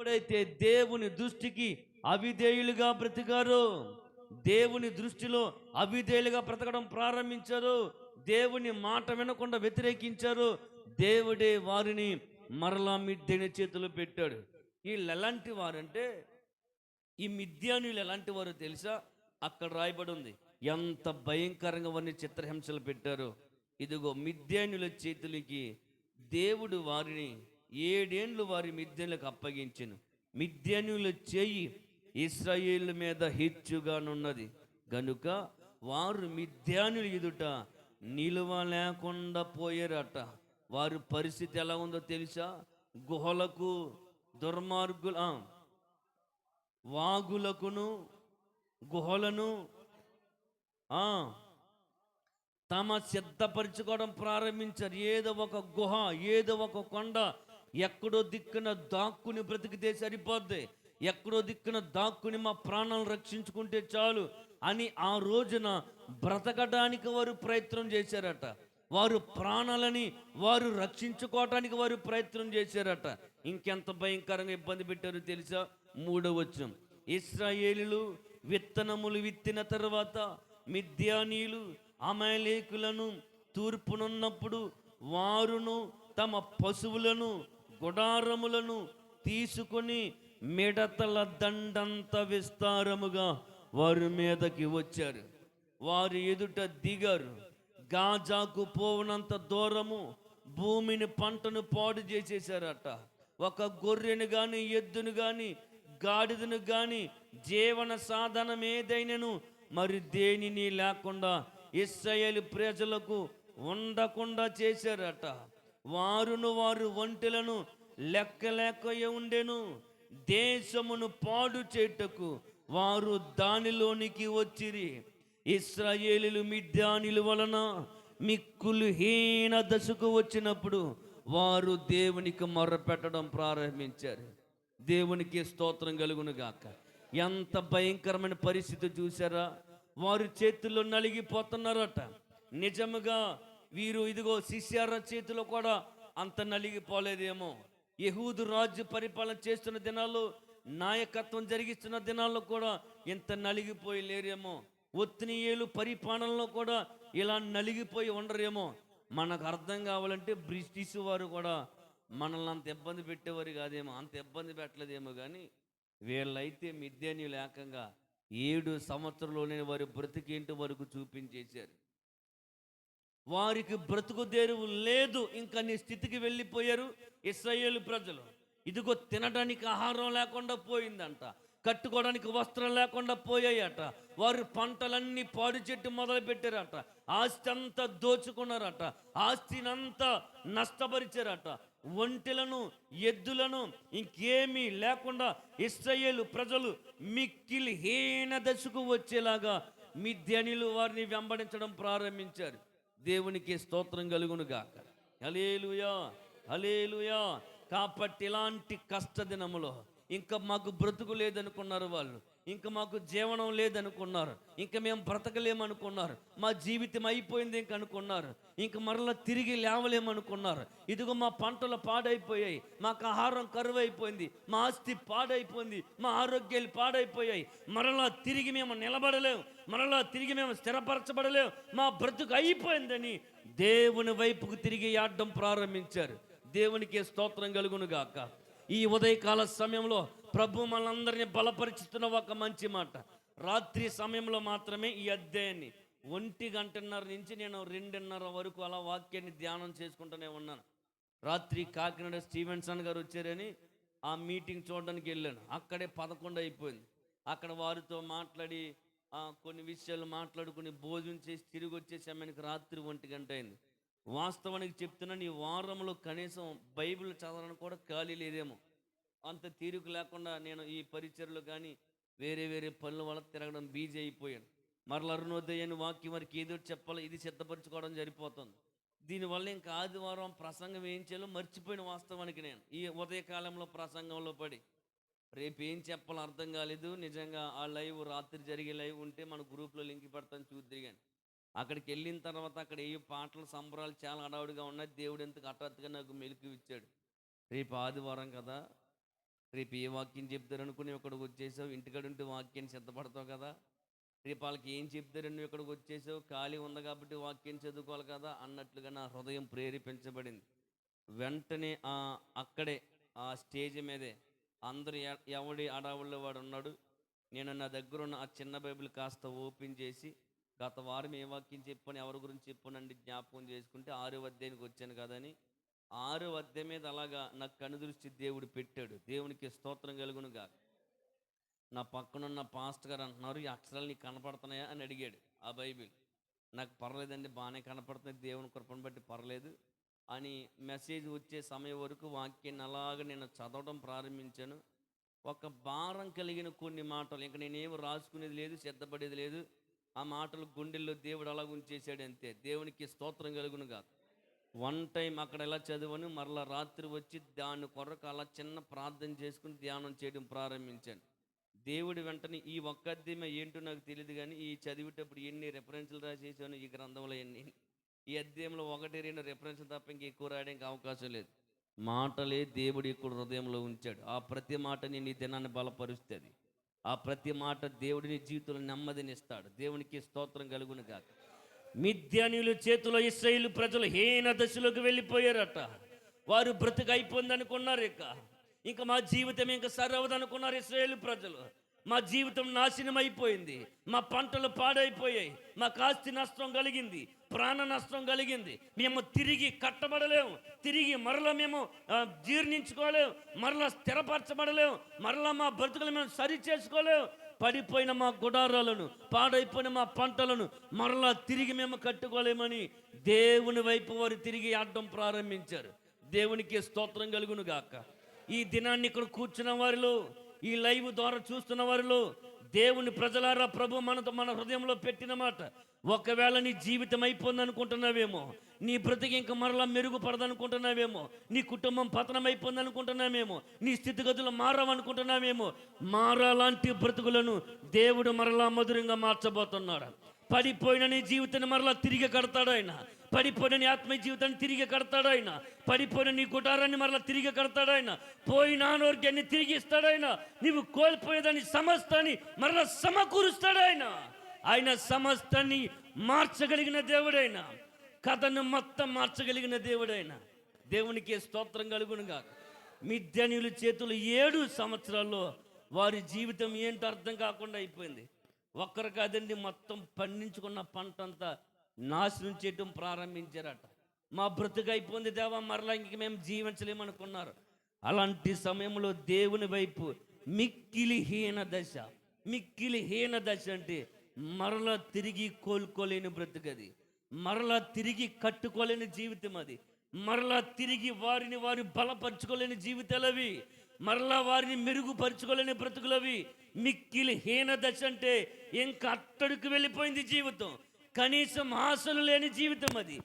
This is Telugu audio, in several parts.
ఎప్పుడైతే దేవుని దృష్టికి అవిధేయులుగా బ్రతికారో, దేవుని దృష్టిలో అవిధేయులుగా బ్రతకడం ప్రారంభించారు, దేవుని మాట వినకుండా వ్యతిరేకించారు, దేవుడే వారిని మరలా మిద్దెని చేతిలో పెట్టాడు. వీళ్ళు ఎలాంటి వారంటే, ఈ మిద్యానీయులు ఎలాంటి వారు తెలుసా? అక్కడ రాయబడి ఉంది ఎంత భయంకరంగా వారిని చిత్రహింసలు పెట్టారు. ఇదిగో మిద్యానీయుల చేతులకి దేవుడు వారిని 7 ఏండ్లు వారి మిద్యానులకు అప్పగించెను. మిద్యానీయుల చేయి ఇశ్రాయేలు మీద హెచ్చుగానున్నది గనుక వారు మిద్యానుల ఎదుట నిలువ లేకుండా పోయారట. వారి పరిస్థితి ఎలా ఉందో తెలుసా? గుహలకు, దుర్మార్గుల వాగులకును గుహలను తమ సిద్ధపరచుకోవడం ప్రారంభించారు. ఏదో ఒక గుహ, ఏదో ఒక కొండ, ఎక్కడో దిక్కున దాక్కుని బ్రతికితే సరిపోద్ది, ఎక్కడో దిక్కున దాక్కుని మా ప్రాణాలను రక్షించుకుంటే చాలు అని ఆ రోజున బ్రతకడానికి వారు ప్రయత్నం చేశారట. వారు ప్రాణాలని వారు రక్షించుకోవటానికి వారు ప్రయత్నం చేశారట. ఇంకెంత భయంకరంగా ఇబ్బంది పెట్టారో తెలుసా? 3వ వచనం, ఇశ్రాయేలీయులు విత్తనములు విత్తిన తర్వాత మిద్యానీయులు అమాలేకులను తూర్పునున్నప్పుడు వారును తమ పశువులను గుడారములను తీసుకొని మిడతల దండంత విస్తారముగా వారి మీదకి వచ్చారు. వారి ఎదుట దిగారు. గాజాకు పోవనంత దూరము భూమిని, పంటను పాడు చేసేసారట. ఒక గొర్రెను కానీ, ఎద్దును కానీ, గాడిదను కానీ, జీవన సాధనం ఏదైనాను మరి దేనిని లేకుండా ఇశ్రాయేలు ప్రజలకు ఉండకుండా చేశారట. వారు ఒంటెలను లెక్క ఉండెను. దేశమును పాడు చేయుటకు వారు దానిలోనికి వచ్చిరి. ఇశ్రాయేలీయులు మిద్యానీయుల వలన మిక్కులు హీన దశకు వచ్చినప్పుడు వారు దేవునికి మొర్రపెట్టడం ప్రారంభించారు. దేవునికి స్తోత్రం కలుగును గాక. ఎంత భయంకరమైన పరిస్థితి చూసారా? వారి చేతుల్లో నలిగిపోతున్నారట. నిజముగా వీరు ఇదిగో సిసియారా చేతిలో కూడా అంత నలిగిపోలేదేమో. యెహూదు రాజు పరిపాలన చేస్తున్న దినాల్లో, నాయకత్వం జరిగిస్తున్న దినాల్లో కూడా ఇంత నలిగిపోయి లేరేమో. ఒత్నియేలు పరిపాలనలో కూడా ఇలా నలిగిపోయి ఉండరేమో. మనకు అర్థం కావాలంటే బ్రిటిష్ వారు కూడా మనల్ని అంత ఇబ్బంది పెట్టేవారు కాదేమో, అంత ఇబ్బంది పెట్టలేదేమో. కానీ వీళ్ళైతే మిద్యానీయులు ఏకంగా 7 సంవత్సరంలోనే వారి బ్రతికేంటి వరకు చూపించేశారు. వారికి బ్రతుకు తెరువు లేదు. ఇంకా నీ స్థితికి వెళ్ళిపోయారు ఇశ్రాయేలు ప్రజలు. ఇదిగో తినడానికి ఆహారం లేకుండా పోయిందంట, కట్టుకోవడానికి వస్త్రం లేకుండా పోయాయట. వారు పంటలన్నీ పాడు చెట్టు మొదలు పెట్టారట. ఆస్తి అంతా దోచుకున్నారట, ఆస్తినంతా నష్టపరిచారట. ఒంటెలను, ఎద్దులను ఇంకేమీ లేకుండా ఇశ్రాయేలు ప్రజలు మిక్కిలి హీన దశకు వచ్చేలాగా మిద్యానీయులు వారిని వెంబడించడం ప్రారంభించారు. దేవునికి స్తోత్రం కలుగును గాక. హల్లెలూయా, హల్లెలూయా. కాబట్టి ఇలాంటి కష్ట దినములో ఇంకా మాకు బ్రతుకు లేదనుకున్నారు వాళ్ళు, ఇంకా మాకు జీవనం లేదనుకున్నారు, ఇంకా మేము బ్రతకలేమనుకున్నారు, మా జీవితం అయిపోయింది ఇంక అనుకున్నారు, ఇంక మరలా తిరిగి లేవలేమనుకున్నారు. ఇదిగో మా పంటలు పాడైపోయాయి, మాకు ఆహారం కరువు అయిపోయింది, మా ఆస్తి పాడైపోయింది, మా ఆరోగ్యాలు పాడైపోయాయి, మరలా తిరిగి మేము నిలబడలేము, మరలా తిరిగి మేము స్థిరపరచబడలేము, మా బ్రతుకు అయిపోయిందని దేవుని వైపుకు తిరిగి ఆడడం ప్రారంభించారు. దేవునికి స్తోత్రం కలుగును గాక. ఈ ఉదయకాల సమయంలో ప్రభు మనందరినీ బలపరుచుతున్న ఒక మంచి మాట. రాత్రి సమయంలో మాత్రమే ఈ అధ్యాయాన్ని 1:30 నుంచి నేను 2:30 వరకు అలా వాక్యాన్ని ధ్యానం చేసుకుంటూనే ఉన్నాను. రాత్రి కాకినాడ స్టీవెన్సన్ గారు వచ్చారని ఆ మీటింగ్ చూడడానికి వెళ్ళాను. అక్కడే 11 అయిపోయింది. అక్కడ వారితో మాట్లాడి కొన్ని విషయాలు మాట్లాడుకుని భోజనం చేసి తిరిగి వచ్చే సమయానికి రాత్రి 1 గంట అయింది. వాస్తవానికి చెప్తున్నాను, ఈ వారంలో కనీసం బైబిల్ చదవడానికి కూడా ఖాళీ లేదేమో. అంత తీరిక లేకుండా నేను ఈ పరిచర్లు కానీ వేరే వేరే పనుల వల్ల తిరగడం బిజీ అయిపోయాను. మరల అరుణోదయాన్ని వాక్యం వరకు ఏదో చెప్పాలి, ఇది సిద్ధపరచుకోవడం సరిపోతుంది. దీనివల్ల ఇంకా ఆదివారం ప్రసంగం ఏం చేయాలో మర్చిపోయిన వాస్తవానికి నేను ఈ ఉదయకాలంలో ప్రసంగంలో పడి రేపు ఏం చెప్పాలో అర్థం కాలేదు. నిజంగా ఆ లైవ్ రాత్రి జరిగే లైవ్ ఉంటే మన గ్రూప్లో లింక్ పెడతాను చూద్దరు. కానీ అక్కడికి వెళ్ళిన తర్వాత అక్కడ ఏ పాటలు సంబరాలు చాలా హడావుడిగా ఉన్నాయి. దేవుడు ఎందుకు హఠాత్తుగా నాకు మెలుకు ఇచ్చాడు. రేపు ఆదివారం కదా, రేపు ఏ వాక్యం చెప్తారనుకుని ఇక్కడికి వచ్చేసావు, ఇంటికాడ ఉంటే వాక్యాన్ని సిద్ధపడతావు కదా. రేపు వాళ్ళకి ఏం చెప్తారని నువ్వు ఇక్కడికి వచ్చేసావు, ఖాళీ ఉంది కాబట్టి వాక్యం చదువుకోవాలి కదా అన్నట్లుగా నా హృదయం ప్రేరేపించబడింది. వెంటనే అక్కడే ఆ స్టేజ్ మీదే అందరు ఎవడి అడావుల్లో వాడు ఉన్నాడు. నేను నా దగ్గర ఉన్న ఆ చిన్న బైబిల్ కాస్త ఓపెన్ చేసి గత వారం ఏ వాక్యం చెప్పని ఎవరి గురించి చెప్పానండి జ్ఞాపకం చేసుకుంటే 6వ అధ్యాయానికి వచ్చాను కదని 6వ అధ్యాయం మీద అలాగా నాకు కనుదృష్టి దేవుడు పెట్టాడు. దేవునికి స్తోత్రం కలుగునుగా. నా పక్కనున్న పాస్టర్ గారు అంటున్నారు, ఈ అక్షరాలు నీకు కనపడుతున్నాయా అని అడిగాడు. ఆ బైబిల్ నాకు పర్లేదండి, బాగానే కనపడుతుంది, దేవుని కృపను బట్టి పర్లేదు అని మెసేజ్ వచ్చే సమయం వరకు వాక్యాన్ని అలాగా నేను చదవడం ప్రారంభించాను. ఒక భారం కలిగిన కొన్ని మాటలు, ఇంకా నేనేమి రాసుకునేది లేదు, సిద్ధపడేది లేదు. ఆ మాటలు గుండెల్లో దేవుడు అలా ఉంచేసాడు అంతే. దేవునికి స్తోత్రం కలుగును కాదు. వన్ టైం అక్కడ ఎలా చదివాను, మరలా రాత్రి వచ్చి దాని కొరకు అలా చిన్న ప్రార్థన చేసుకుని ధ్యానం చేయడం ప్రారంభించాను. దేవుడి వెంటనే ఈ ఒక్క అధ్యాయం ఏంటో నాకు తెలియదు, కానీ ఈ చదివేటప్పుడు ఎన్ని రెఫరెన్స్లు రాసేసాను ఈ గ్రంథంలో, ఈ అధ్యాయంలో 1-2 రెఫరెన్స్లు తప్ప ఇంక ఎక్కువ రాయడానికి అవకాశం లేదు. మాటలే దేవుడు ఇక్కడ హృదయంలో ఉంచాడు. ఆ ప్రతి మాటని నీ దినాన్ని బలపరుస్తుంది. ఆ ప్రతి మాట దేవుడిని జీవితంలో నెమ్మదినిస్తాడు. దేవునికి స్తోత్రం కలుగును గాక. మిద్యానీయుల చేతిలో ఇశ్రాయేలు ప్రజలు హీన దశలోకి వెళ్ళిపోయారట. వారు బ్రతుకు అయిపోయింది అనుకున్నారు. ఇంకా మా జీవితం ఇంకా సరవదు అనుకున్నారు ఇశ్రాయేలు ప్రజలు. మా జీవితం నాశనం అయిపోయింది, మా పంటలు పాడైపోయాయి, మాకు ఆస్తి నష్టం కలిగింది, ప్రాణ నష్టం కలిగింది, మేము తిరిగి కట్టబడలేము, తిరిగి మరలా మేము జీర్ణించుకోలేము, మరలా స్థిరపరచబడలేము, మరలా మా బ్రతుకులు మేము సరి చేసుకోలేము. పడిపోయిన మా గుడారాలను, పాడైపోయిన మా పంటలను మరలా తిరిగి మేము కట్టుకోలేమని దేవుని వైపు వారు తిరిగి ఆడడం ప్రారంభించారు. దేవునికి స్తోత్రం కలుగును గాక. ఈ దినాన్ని ఇక్కడ కూర్చున్న వారిలో, ఈ లైవ్ ద్వారా చూస్తున్న వారిలో దేవుని ప్రజలారా, ప్రభు మన హృదయంలో పెట్టిన మాట, ఒకవేళ నీ జీవితం అయిపోయింది అనుకుంటున్నావేమో, నీ బ్రతికి ఇంకా మరలా మెరుగుపడదనుకుంటున్నావేమో, నీ కుటుంబం పతనం అయిపోయింది అనుకుంటున్నావేమో, నీ స్థితిగతులు మారవనుకుంటున్నావేమో, మారాలాంటి బ్రతుకులను దేవుడు మరలా మధురంగా మార్చబోతున్నాడు. పడిపోయిన నీ జీవితాన్ని మరలా తిరిగి కడతాడు ఆయన. పడిపోయిన నీ ఆత్మీయ జీవితాన్ని తిరిగి కడతాడు ఆయన. పడిపోయిన నీ గుడారాన్ని మరలా తిరిగి కడతాడు ఆయన. పోయిన అనారోగ్యాన్ని తిరిగి ఇస్తాడు ఆయన. నీవు కోల్పోయేదాన్ని సమస్తాన్ని మరలా సమకూరుస్తాడు ఆయన. ఆయన సమస్తాన్ని మార్చగలిగిన దేవుడైన, కథను మొత్తం మార్చగలిగిన దేవుడైన. దేవునికి స్తోత్రం కలుగునుగా. మిద్యానీయుల చేతులు 7 సంవత్సరాల్లో వారి జీవితం ఏంటో అర్థం కాకుండా అయిపోయింది. ఒక్కరు కాదండి, మొత్తం పండించుకున్న పంట అంతా నాశనం చేయటం ప్రారంభించారట. మా బ్రతుకు అయిపోయింది దేవా, మరలా ఇంక మేము జీవించలేమనుకున్నారు. అలాంటి సమయంలో దేవుని వైపు మిక్కిలి హీన దశ అంటే మరలా తిరిగి కోలుకోలేని బ్రతుకది, మరలా తిరిగి కట్టుకోలేని జీవితం అది, మరలా తిరిగి వారిని వారు బలపరచుకోలేని జీవితాలు అవి, మరలా వారిని మెరుగుపరచుకోలేని బ్రతుకులవి. మిక్కిలి హీన దశ అంటే ఇంకా అట్టడికి వెళ్ళిపోయింది జీవితం, కనీసం ఆశలు లేని జీవితం అది.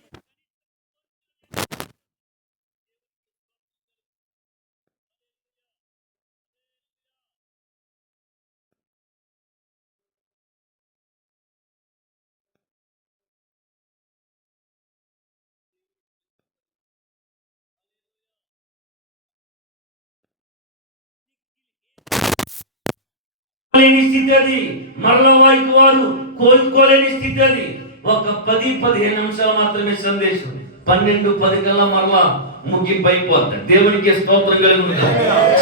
లేని స్థితి అది, మరల వారికి వారు కోలుకోలేని స్థితి అది. ఒక 10-15 నిమిషాలు మాత్రమే సందేశం, 12-10 కల్లా మరలా ముగింపు అయిపోతుంది. దేవునికి స్తోత్రం కలుగును.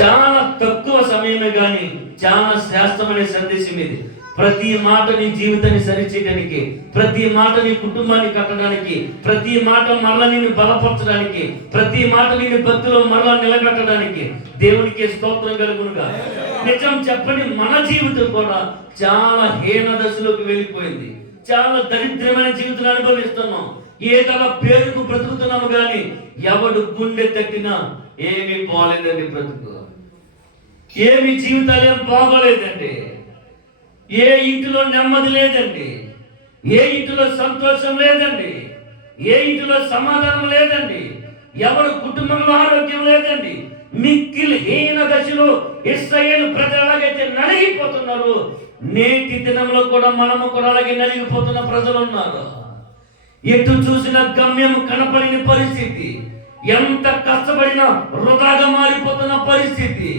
చాలా తక్కువ సమయమే కానీ చాలా శ్రేష్టమైన సందేశం ఇది. ప్రతి మాట నీ జీవితాన్ని సరిచేయడానికి, ప్రతి మాట నీ కుటుంబాన్ని కట్టడానికి, ప్రతి మాట మరలా నిన్ను బలపరచడానికి, ప్రతి మాట నిన్ను భక్తిలో మరలా నిలబెట్టడానికి. దేవునికి స్తోత్రం కలుగునుగా. నిజం చెప్పని మన జీవితం కూడా చాలా హీన దశలోకి వెళ్ళిపోయింది. చాలా దరిద్రమైన జీవితాన్ని అనుభవిస్తున్నాం. ఏదైనా పేరుకు బ్రతుకుతున్నాము కానీ ఎవడు గుండె తట్టినా ఏమీ బాగోలేదండి. బ్రతుకు ఏమి జీవితాలు ఏం బాగోలేదండి. ఏ ఇంటిలో నెమ్మది లేదండి, ఏ ఇంటిలో సంతోషం లేదండి, ఏ ఇంటిలో సమాధానం లేదండి, ఎవరు కుటుంబంలో ఆరోగ్యం లేదండి. మిక్కిలి హీన దశలో ఇశ్రాయేలు ప్రజలు ఎలాగైతే నలిగిపోతున్నారు, నేటి దినంలో కూడా మనము కూడా అలాగే నలిగిపోతున్న ప్రజలు ఉన్నారు. ఎటు చూసిన గమ్యం కనపడిన పరిస్థితి, ఎంత కష్టపడినా వృధాగా మారిపోతున్న పరిస్థితి.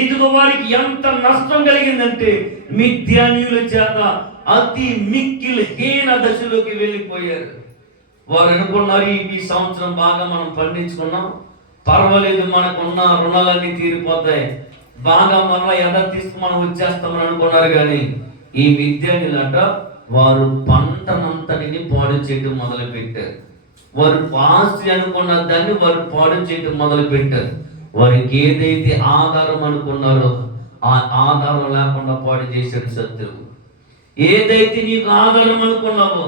ఇదిగో వారికి ఎంత నష్టం కలిగిందంటే మిద్యానీయుల చేత అతి మిక్కిలి హీన దశలోకి వెళ్ళిపోయారు. వారు అనుకున్నారు, ఈ సంవత్సరం బాగా మనం పండించుకున్నాం, పర్వాలేదు, మనకున్న రుణాలన్నీ తీరిపోతాయి, బాగా మరలా యథార్థిస్తూ మనం వచ్చేస్తామని అనుకున్నారు. కానీ ఈ మిద్యానీయులట వారు పంటనంతటిని పాడు చేయడం మొదలు పెట్టారు. వారు ఆస్తి అనుకున్న దాన్ని వారు పాడు చేయడం మొదలు పెట్టారు. వారికి ఏదైతే ఆధారం అనుకున్నారో ఆ ఆధారం లేకుండా పాడు చేశాడు శత్రువు. ఏదైతే నీకు ఆధారం అనుకున్నావో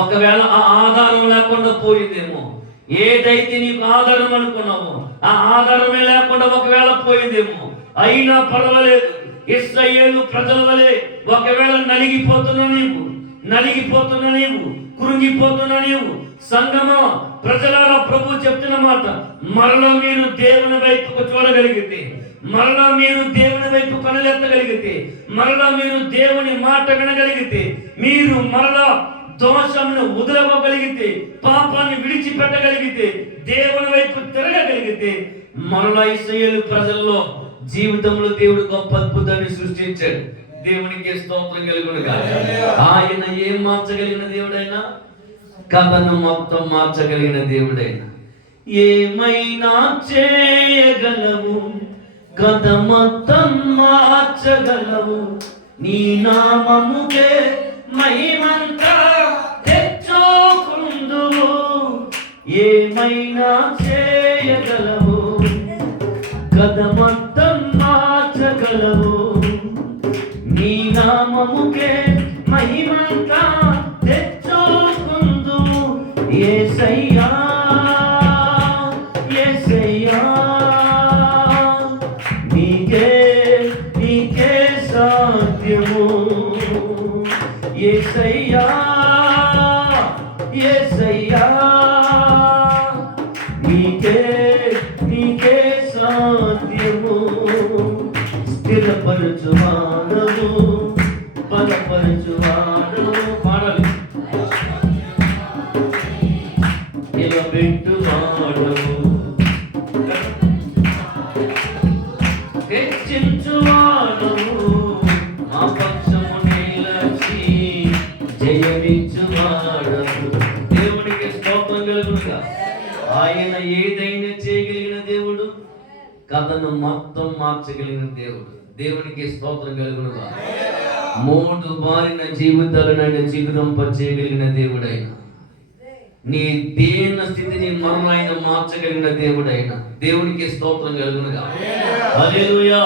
ఒకవేళ ఆ ఆధారం లేకుండా పోయిందేమో, ఏదైతే నీకు ఆధారం అనుకున్నావో ఆ ఆధారమే లేకుండా ఒకవేళ పోయిందేమో, అయినా పర్వాలేదు. ఇశ్రాయేలు ప్రజల వలె ఒకవేళ నలిగిపోతున్నా నీవు కృంగిపోతున్నా నీవు, సంగమా ప్రజలారా, ప్రభు చెప్తున్న మాట, మరలా మీరు దేవుని వైపుకు చూడగలిగితే, మరలా మీరు దేవుని వైపు కనులెత్తగలిగితే, మరలా మీరు దేవుని మాట వినగలిగితే, మీరు మరలా దోషంను వదిలివ్వగలిగితే, పాపాన్ని విడిచిపెట్టగలిగితే, దేవుని వైపు తిరగగలిగితే, మరలా ఇశ్రాయేలు ప్రజల్లో జీవితంలో దేవుడు గొప్ప అద్భుతాన్ని సృష్టించాడు. దేవునికి స్తోత్రం కలుగును గాక. ఆయన ఏం మార్చగలిగిన దేవుడైనా, కథను మొత్తం మార్చగలిగిన దేవుడైనా, ఏమైనా చేయగలవు, కథ మొత్తం మార్చగలవు, నీ నామముకే మహిమంతా తెచ్చుకుందువు. ఏమైనా చేయగలవు, కథ మొత్తం మార్చగలవు, నీ నామముకే మహిమంతా తెచ్చుకుందువు. యేసయ్యా యేసయ్యా, నీకే సాధ్యము. యేసయ్యా యేసయ్యా, నీకే సాధ్యము. స్థిరపరచువాడవు, బలపరచువాడవు, పాడాలి. నిలబెట్టువాడవు, హెచ్చించువాడవు, మా పక్షము నిలచి జయమిచ్చువాడవు. దేవునికి స్తోత్రం కలుగునుగా. ఆయన ఏదైనా చేయగలిగిన దేవుడు, కథను మొత్తం మార్చగలిగిన దేవుడు. దేవునికి స్తోత్రం కలుగునుగా. 3 మారిన జీవితాలను ఆయన చిగురింపచేయగలిగిన దేవుడైన, నీ దీన స్థితిని మరణ ఆయన మార్చగలిగిన దేవుడైన దేవునికి స్తోత్రం కలుగునుగా. హల్లెలూయా.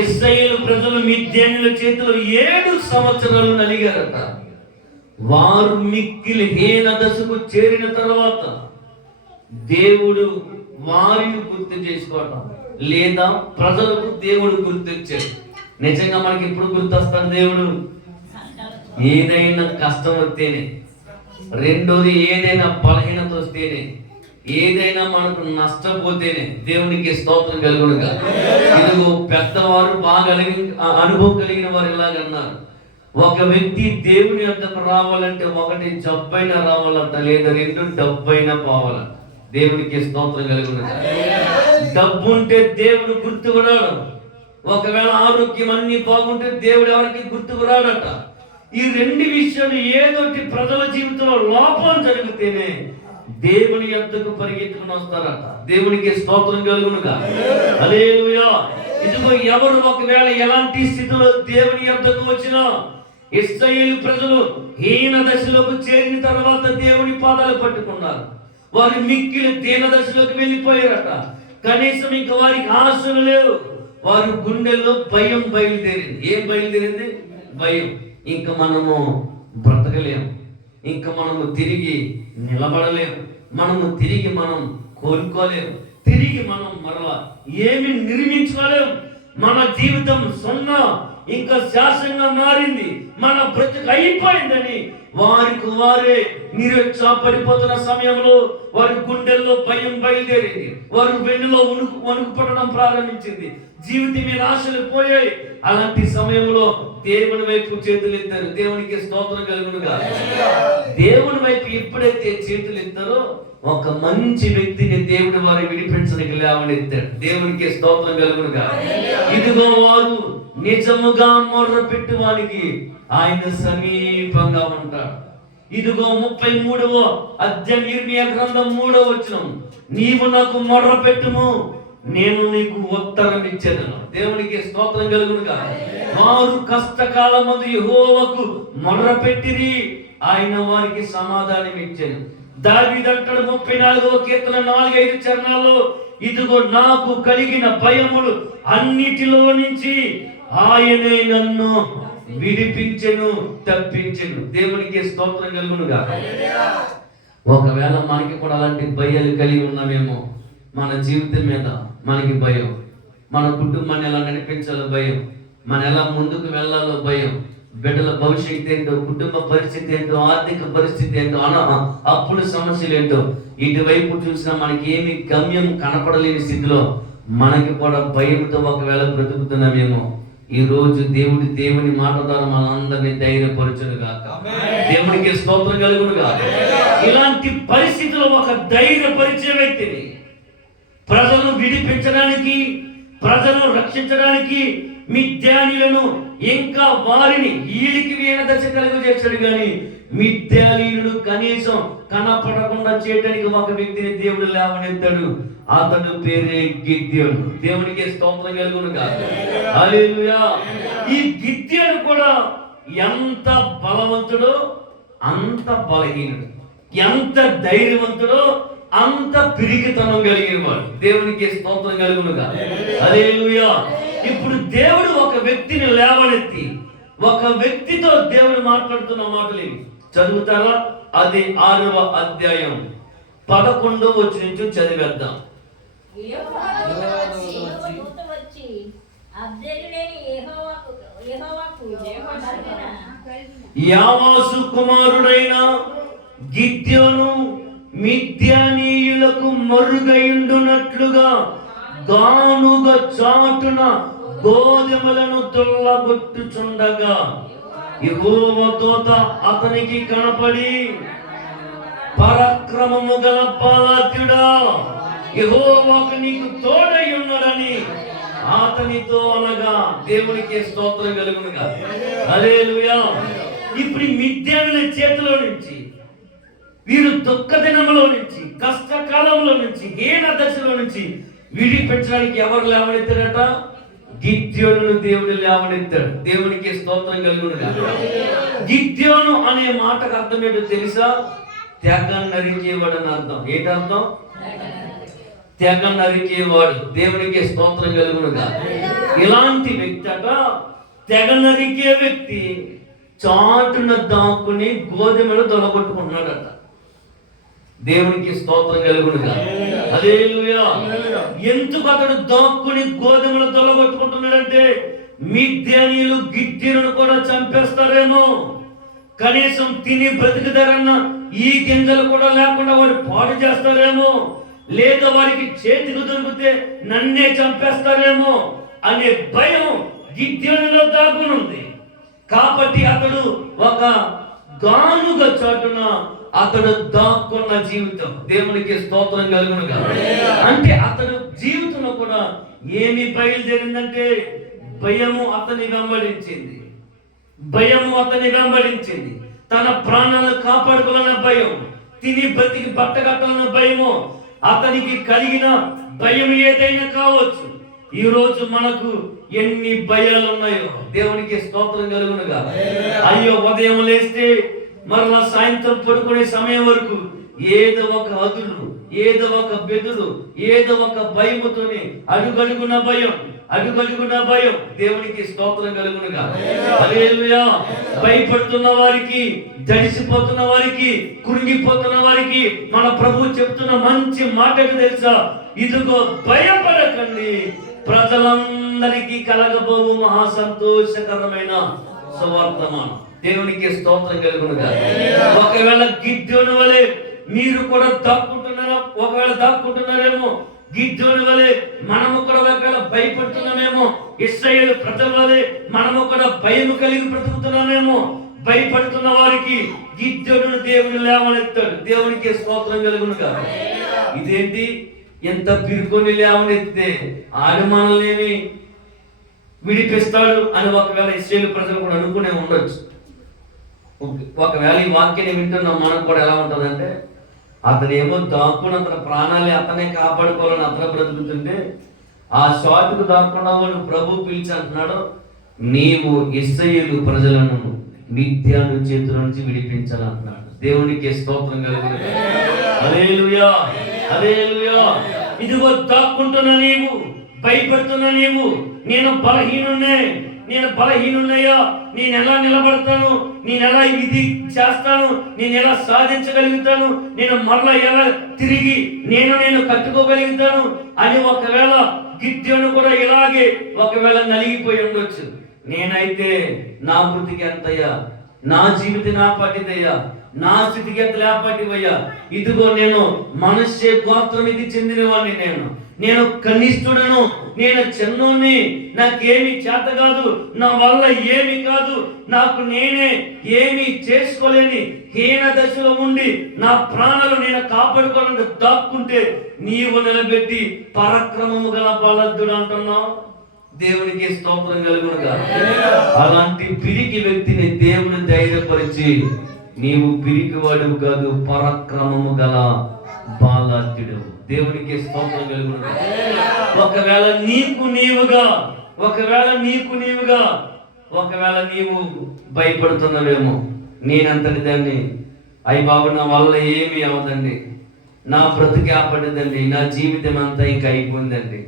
ఇశ్రాయేలు ప్రజలు మిద్యానీయుల చేతిలో 7 సంవత్సరాలు నలిగారట. వారు మిక్కిలి హీన దశకు చేరిన తర్వాత దేవుడు వారిని గుర్తు చేసుకోవటం, లేదా ప్రజలకు దేవుడు గుర్తొచ్చాడు. నిజంగా మనకి ఎప్పుడు గుర్తొస్తాడు దేవుడు? ఏదైనా కష్టం వస్తేనే, రెండోది ఏదైనా బలహీనత వస్తేనే, ఏదైనా మనకు నష్టపోతేనే దేవునికి స్తోత్రం కలుగునుగా. ఇదిగో పెద్దవారు బాగా అనుభవం కలిగిన వారు ఇలాగన్నారు, ఒక వ్యక్తి దేవుని యొద్దకు రావాలంటే 1 జబ్బైనా రావాలంట, లేదా 2 డబ్బైనా పోవాలంట. దేవునికి స్తోత్రం కలుగునుగా. డబ్బు ఉంటే దేవుడు గుర్తుకు రాడు. ఒకవేళ ఆరోగ్యం అన్ని బాగుంటే దేవుడు ఎవరికి గుర్తుకు రాడట. ఈ 2 విషయాలు ఏదోటి ప్రజల జీవితంలో లోపం జరిగితేనే దేవుని యొద్దకు పరిగెత్తుకుని వస్తారట. దేవునికి స్తోత్రం కలుగునుగా. హల్లెలూయా. ఇదిగో ఎవరు ఒకవేళ ఎలాంటి స్థితిలో దేవుని యొద్దకు వచ్చినా, ఇశ్రాయేలు ప్రజలు హీన దశలోకి చేరిన తర్వాత దేవుని పాదాలు పట్టుకున్నారు. వారు మిక్కిలి దీన దశలోకి వెళ్ళిపోయారట. కనీసం ఇంకా వారికి ఆశలు లేవు. వారి గుండెల్లో భయం బయలుదేరింది. ఏం బయలుదేరింది? భయం. ఇంకా మనము బ్రతకలేము, ఇంకా మనము తిరిగి నిలబడలేము, మనము తిరిగి మనం కోలుకోలేము, తిరిగి మనం మరలా ఏమి నిర్మించుకోలేము. మన జీవితం సున్నా, ఇంకా శాశ్వతంగా మారింది, మన బ్రతుకు అయిపోయిందని వారికి వారే నిరుత్సాహపడిపోతున్న సమయంలో వారి గుండెల్లో భయం బయలుదేరింది. వారు వెన్నులో వణుకు పడడం ప్రారంభించింది. జీవితం మీద ఆశలు పోయాయి. అలాంటి సమయంలో దేవుని వైపు చేతులు ఎత్తారు. దేవునికి స్తోత్రం కలుగునుగా. దేవుని వైపు ఎప్పుడైతే చేతులు ఎత్తారో ఒక మంచి వ్యక్తిని దేవుడు వారి విడిపించడానికి లేవనెత్తాడు. దేవునికి స్తోత్రం కలుగునుగా. ఇదిగో వారు నిజముగా మొర్ర పెట్టువానికి ఆయన సమీపంగా ఉంటాడు. ఇదిగో 33వ అధ్యాయం ఇర్మియా గ్రంథం 3వ వచనం, నీవు నాకు మొర్ర పెట్టుము, నేను నీకు ఉత్తరం ఇచ్చేదను. దేవునికి స్తోత్రం కలుగునుగా. వారు కష్టకాలమందు యెహోవాకు మొర్ర పెట్టిరి, ఆయన వారికి సమాధానం ఇచ్చాను. దావీదు అంటాడు 34వ కీర్తన 4-5 చరణాల్లో, ఇదిగో నాకు కలిగిన భయములు అన్నిటిలో నుంచి ఆయనే నన్ను విడిపించెను, తప్పించెను. దేవునికి స్తోత్రం కలుగునుగా. ఒకవేళ మనకి కూడా అలాంటి భయాలు కలిగి ఉన్నామేమో, మన జీవితం మీద మనకి భయం, మన కుటుంబాన్ని ఎలా నడిపించాలో భయం, మనం ఎలా ముందుకు వెళ్ళాలో భయం, బిడ్డల భవిష్యత్తు ఏంటో, కుటుంబ పరిస్థితి ఏంటో, ఆర్థిక పరిస్థితి ఏంటో, అప్పుల సమస్యలు ఏంటో, ఇటువైపు చూసినా మనకి ఏమి గమ్యం కనపడలేని స్థితిలో మనకి కూడా భయంతో ఒకవేళ బ్రతుకుతున్నామేమో, ఈ రోజు దేవుని మాట ద్వారా మనందరినీ ధైర్యపరచునుగా. దేవునికి స్తోత్రం కలుగునుగా. ఇలాంటి పరిస్థితుల్లో ఒక ధైర్యపరిచే వ్యక్తిని, ప్రజలను విడిపించడానికి, ప్రజలను రక్షించడానికి మిద్యానీయులను ఇంకా వారిని వీళ్ళకి వీణ దశ కలుగు చేశాడు. కానీ మిద్యానీయుడు కనీసం కనపడకుండా చేయడానికి ఒక వ్యక్తిని దేవుడు లేవనెత్తాడు. అతడు పేరే గిద్యోను. దేవునికి స్తోత్రం కలుగునుగా. హల్లెలూయా. ఈ గిద్యోను కూడా ఎంత బలవంతుడో అంత బలహీనుడు, ఎంత ధైర్యవంతుడో అంత పిరికితనం కలిగిన వాడు. దేవునికి స్తోత్రం కలుగునుగా. హల్లెలూయా. ఇప్పుడు దేవుడు ఒక వ్యక్తిని లేవనెత్తి, ఒక వ్యక్తితో దేవుడు మాట్లాడుతున్న మాటలు చదువుతారా? అది 6వ అధ్యాయం 11వ వచనం నుంచి చదివేద్దాం. యావాసు కుమారుడైన గిద్యోను మిద్యానీయులకు మరుగైండునట్లుగా గానుగ చాటున గోధుమలను తొల్లగొట్టుచుండగా యెహోవా దూత అతనికి కనపడి, పరాక్రమము గల బలాఢ్యుడా, యెహోవాకు నీకు తోడై ఉన్నాడని అతనితో అనగా. దేవునికి స్తోత్రం కలుగునుగా. హల్లెలూయా. ఇప్పుడు మిద్యానుల చేతిలో నుంచి, వీరు దుఃఖ దినములో నుంచి, కష్టకాలంలో నుంచి, హీన దశలో నుంచి విడిపించడానికి ఎవరు లేవనెత్తారట? గిద్యోనును దేవుడు లేవనెత్తాడు. దేవునికి స్తోత్రం కలుగునుగా. గిద్యోను అనే మాటకు అర్థం ఏంటో తెలుసా? తెగ నరికేవాడు అని అర్థం. ఏంటర్థం? తెగ నరికేవాడు. దేవునికి స్తోత్రం కలుగునుగా. ఇలాంటి వ్యక్తి అట, తెగ నరికే వ్యక్తి చాటున దాక్కుని గోధుమలు తొలగొట్టుకుంటున్నాడట. దేవునికి స్తోత్రం కలుగునుగా. హల్లెలూయా. ఎందుకు అతడు దాక్కుని గోధుమలు తొలగొట్టుకుంటున్నాడంటే, మిద్యానీయులు గిద్యోనును కూడా చంపేస్తారేమో, కనీసం తిని బ్రతికిదారన్న ఈ గింజలు కూడా లేకుండా వాడు పాడు చేస్తారేమో, లేదా వారికి చేతికి దొరికితే నన్నే చంపేస్తారేమో అనే భయం గిద్యోనులో దాక్కునుంది. కాబట్టి అతడు ఒక గానుగ చాటున అతడు దాక్కున్న జీవితం. దేవునికి స్తోత్రం కలుగునుగా. అంటే అతడు జీవితంలో కూడా ఏమి బయలుదేరిందంటే, భయము అతని వెంబడించింది. భయము అతని వెంబడించింది. తన ప్రాణాలను కాపాడుకోవాలన్న భయం, తిని బతికి బట్టగట్టాలన్న భయము, అతనికి కలిగిన భయం ఏదైనా కావచ్చు. ఈ రోజు మనకు ఎన్ని భయాలు ఉన్నాయో. దేవునికి స్తోత్రం కలుగునుగా. అయ్యో, ఉదయం లేస్తే మరలా సాయంత్రం పడుకునే సమయం వరకు ఏదో ఒక అదురు, ఏదో ఒక బెదురు, ఏదో ఒక భయముతోనే అడుగడుగున భయం, అడుగడుగున భయం. దేవునికి స్తోత్రం కలుగునుగా. హల్లెలూయా. భయపడుతున్న వారికి, జడిసిపోతున్న వారికి, కురింగిపోతున్న వారికి మన ప్రభు చెప్తున్న మంచి మాట తెలుసా? ఇదిగో భయపడకండి, ప్రజలందరికీ కలగబోవు మహా సంతోషకరమైన సువర్తమానం. దేవునికి స్తోత్రం కలుగునుగా. ఒకవేళ గిద్యోను వలె మీరు కూడా దాక్కుంటున్నారా? ఒకవేళ దాక్కుంటున్నారేమో, గిద్యోను వలె మనము కూడా ఒకవేళ భయపడుతున్నామేమో, ఇశ్రాయేలు ప్రజల వలె మనము కూడా భయం కలిగి బ్రతుకుతున్నామేమో. భయపడుతున్న వారికి గిద్దెడును దేవుని లేవనెత్తాడు. దేవునికి స్తోత్రం కలుగునుగా. ఇదేంటి, ఎంత పిరుకొని లేవనెత్తితే ఆడు మనల్ని విడిపిస్తాడు అని ఒకవేళ ఇశ్రాయేలు ప్రజలు కూడా అనుకునే ఉండొచ్చు. ఒకవేళ ఈ వాక్యాన్ని వింటున్న మనకు కూడా ఎలా ఉంటుందంటే, అతనేమో దాక్కుని అతని ప్రాణాలే అతనే కాపాడుకోవాలని అతను బ్రతుకుతుంటే, ఆ షాటుకు దాక్కున్న వాడు ప్రభు పిలిచి అంటున్నాడు, నీవు ఇశ్రాయేలు ప్రజలను మిథ్యాను చేతుల నుంచి విడిపించాలంటున్నాడు. దేవునికి స్తోత్రం కలుగును. హల్లెలూయా, హల్లెలూయా. ఇదిగో దాక్కుంటున్న నీవు, భయపడుతున్న నీవు, నేను బలహీనున్నయ్యా, నేను ఎలా నిలబడతాను, నేను ఎలా ఇది చేస్తాను, నేను ఎలా సాధించగలుగుతాను, నేను మరలా ఎలా తిరిగి నేను కట్టుకోగలుగుతాను అని ఒకవేళ గిద్యోను కూడా ఇలాగే ఒకవేళ నలిగిపోయి ఉండొచ్చు. నేనైతే నా మృతికి ఎంతయ్యా, నా జీవితం నా పట్టిదయ్యా, నా స్థితికి ఎంత లేపట్టివయ్యా. ఇదిగో నేను మనుష్య గోత్రానికి చెందినవాడిని, నేను కనిష్ఠుడను, నేను చిన్నోని, నాకేమి చేత కాదు, నా వల్ల ఏమి కాదు, నాకు నేనే ఏమి చేసుకోలేని హీన దశలో ఉండి నా ప్రాణాలు నేను కాపాడుకోవాలని దాక్కుంటే నీవు నిలబెట్టి పరాక్రమము గల బలద్దుడు అంటున్నావు. దేవునికి స్తోత్రం కలుగునుగా. అలాంటి పిరికి వ్యక్తిని దేవుని ధైర్యపరిచి, నీవు పిరికివాడు కాదు, పరాక్రమము గల బాలాద్యుడు. దేవునికి స్తోత్రం కలుగునుగా. ఒకవేళ నీవు భయపడుతున్నవేమో, నేనంతటి దాన్ని, అయ్యి బాబు నా వల్ల ఏమి అవదండి, నా బ్రతుకు ఆపడదండి, నా జీవితం అంతా ఇంకా అయిపోయిందండి,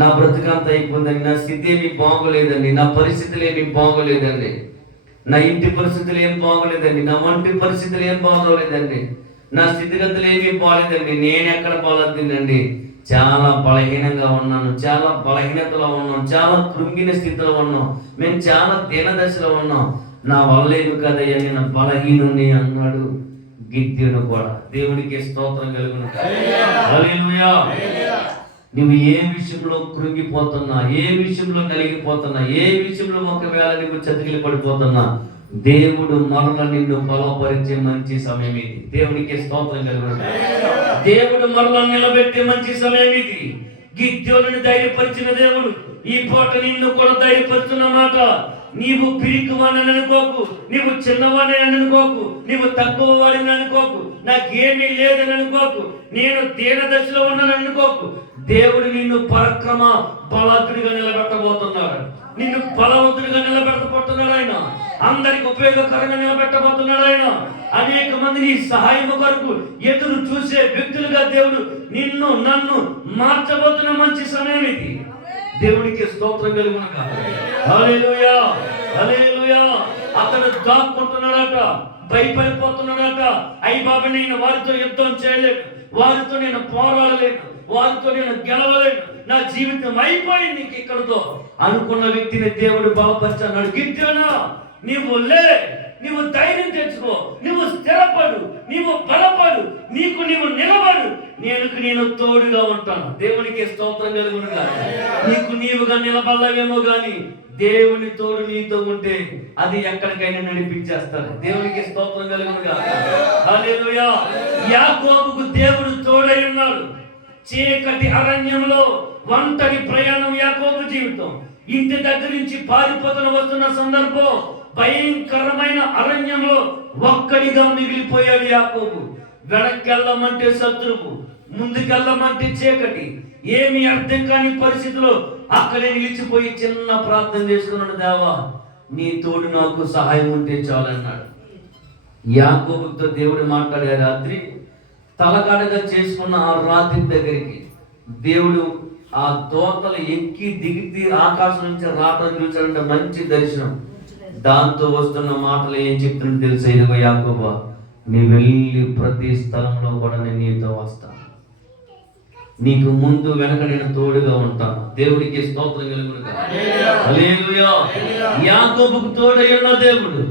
నా బ్రతుకంతా అయిపోయిందండి, నా స్థితి ఏమి బాగోలేదండి, నా పరిస్థితులు ఏమి బాగోలేదండి, నా ఇంటి పరిస్థితులు ఏం బాగోలేదండి, నా ఒంటి పరిస్థితులు ఏం బాగోలేదండి, నా స్థితిగతులు ఏమీ బాగోలేదండి, నేను ఎక్కడ బాగోలేదండి, చాలా బలహీనంగా ఉన్నాను, చాలా బలహీనతలో ఉన్నాం, చాలా కృంగిన స్థితిలో ఉన్నాం, మేము చాలా దీనదశలో ఉన్నాం, నా వల్లేను కదయ్యా, నేను బలహీనుని అన్నాడు గిద్యోను కూడా. దేవునికి స్తోత్రం కలుగును. హల్లెలూయా. నువ్వు ఏ విషయంలో కృంగిపోతున్నా, ఏ విషయంలో నలిగిపోతున్నా, ఏ విషయంలో ఒకవేళ నువ్వు చతికిలి పడిపోతున్నా, దేవుడు మరల నిన్ను బలపరిచే మంచి సమయం ఇది. దేవునికి స్తోత్రం కలుగును. దేవుడు మరల నిలబెట్టే మంచి సమయం ఇది. గిద్యోనుని ధైర్యపరిచిన దేవుడు ఈ పూట నిన్ను కూడా ధైర్యపరుచున్న మాట. నీవు పిరికివాడిని అనుకోకు, నీవు చిన్నవాడిని అనుకోకు, నీవు తక్కువ వాడిని అనుకోకు, నాకేమీ లేదని అనుకోకు, నేను దీన దశలో ఉన్నాను అనుకోకు. దేవుడు నిన్ను పరాక్రమ బలాత్తుడిగా నిలబెట్టబోతున్నాడు, నిన్ను బలవంతుడిగా నిలబెట్టబోతున్నాడు ఆయన, అందరికి ఉపయోగకరంగా నిలబెట్టబోతున్నాడు ఆయన. అనేక మంది నీ సహాయం కొరకు ఎదురు చూసే వ్యక్తులుగా దేవుడు నన్ను మార్చబోతున్న మంచి సమయం ఇది. దేవునికి స్తోత్రం కలుగునుగా. హల్లెలూయా, హల్లెలూయా. అతను దాక్కుంటున్నాడట, భయపడిపోతున్నాడట. అయ్యి బాబా, నేను వారితో యుద్ధం చేయలేను, వారితో నేను పోరాడలేను, వారితో నేను గెలవలేను, నా జీవితం అయిపోయింది ఇక్కడితో అనుకున్న వ్యక్తిని దేవుడు బలపరిచాడు. గిద్యోనా, నీవు ధైర్యం తెచ్చుకో, నువ్వు స్థిరపడు, నీవు బలపడు, నీవు నిలబడు, నేను తోడుగా ఉంటాను. దేవునికి స్తోత్రం కలుగునుగా. నీవుగా నిలబడలేవేమో గాని దేవుని తోడు నీతో ఉంటే అది ఎక్కడికైనా నడిపించేస్తాడు. దేవునికి స్తోత్రం కలుగునుగా. హల్లెలూయా. యాకోబుకు దేవుడు తోడై ఉన్నాడు. చీకటి అరణ్యంలో ఒంటరి ప్రయాణం యాకోబు జీవితం. ఇంటి దగ్గర నుంచి వస్తున్న సందర్భం, భయంకరమైన అరణ్యంలో ఒక్కడిగా మిగిలిపోయాడు యాకోబు. వెనక్కెళ్ళమంటే శత్రువు, ముందుకెళ్ళమంటే చీకటి, ఏమి అర్థం కాని పరిస్థితిలో అక్కడే నిలిచిపోయి చిన్న ప్రార్థన చేసుకున్నాడు, దేవా నీ తోడు నాకు సహాయం ఉంటే చాలన్నాడు. యాకోబుతో దేవుడు మాట్లాడే రాత్రి తలకాడగా చేసుకున్న ఆ రాత్రి దగ్గరికి దేవుడు ఆ దోతలు ఎక్కి దిగి ఆకాశం నుంచి రావడం చూసాడంటే మంచి దర్శనం. దాంతో వస్తున్న మాటలు ఏం చెప్తున్నా తెలుసా? ఇదిగో యాకోబా, నీ వెళ్ళి ప్రతి స్థలంలో కూడా నేను నీతో వస్తాను, నీకు ముందు వెనక నేను తోడుగా ఉంటాను. దేవుడికి స్తోత్రం కలుగునుగా. హల్లెలూయా. యాకోబుకు తోడై ఉన్న దేవుడు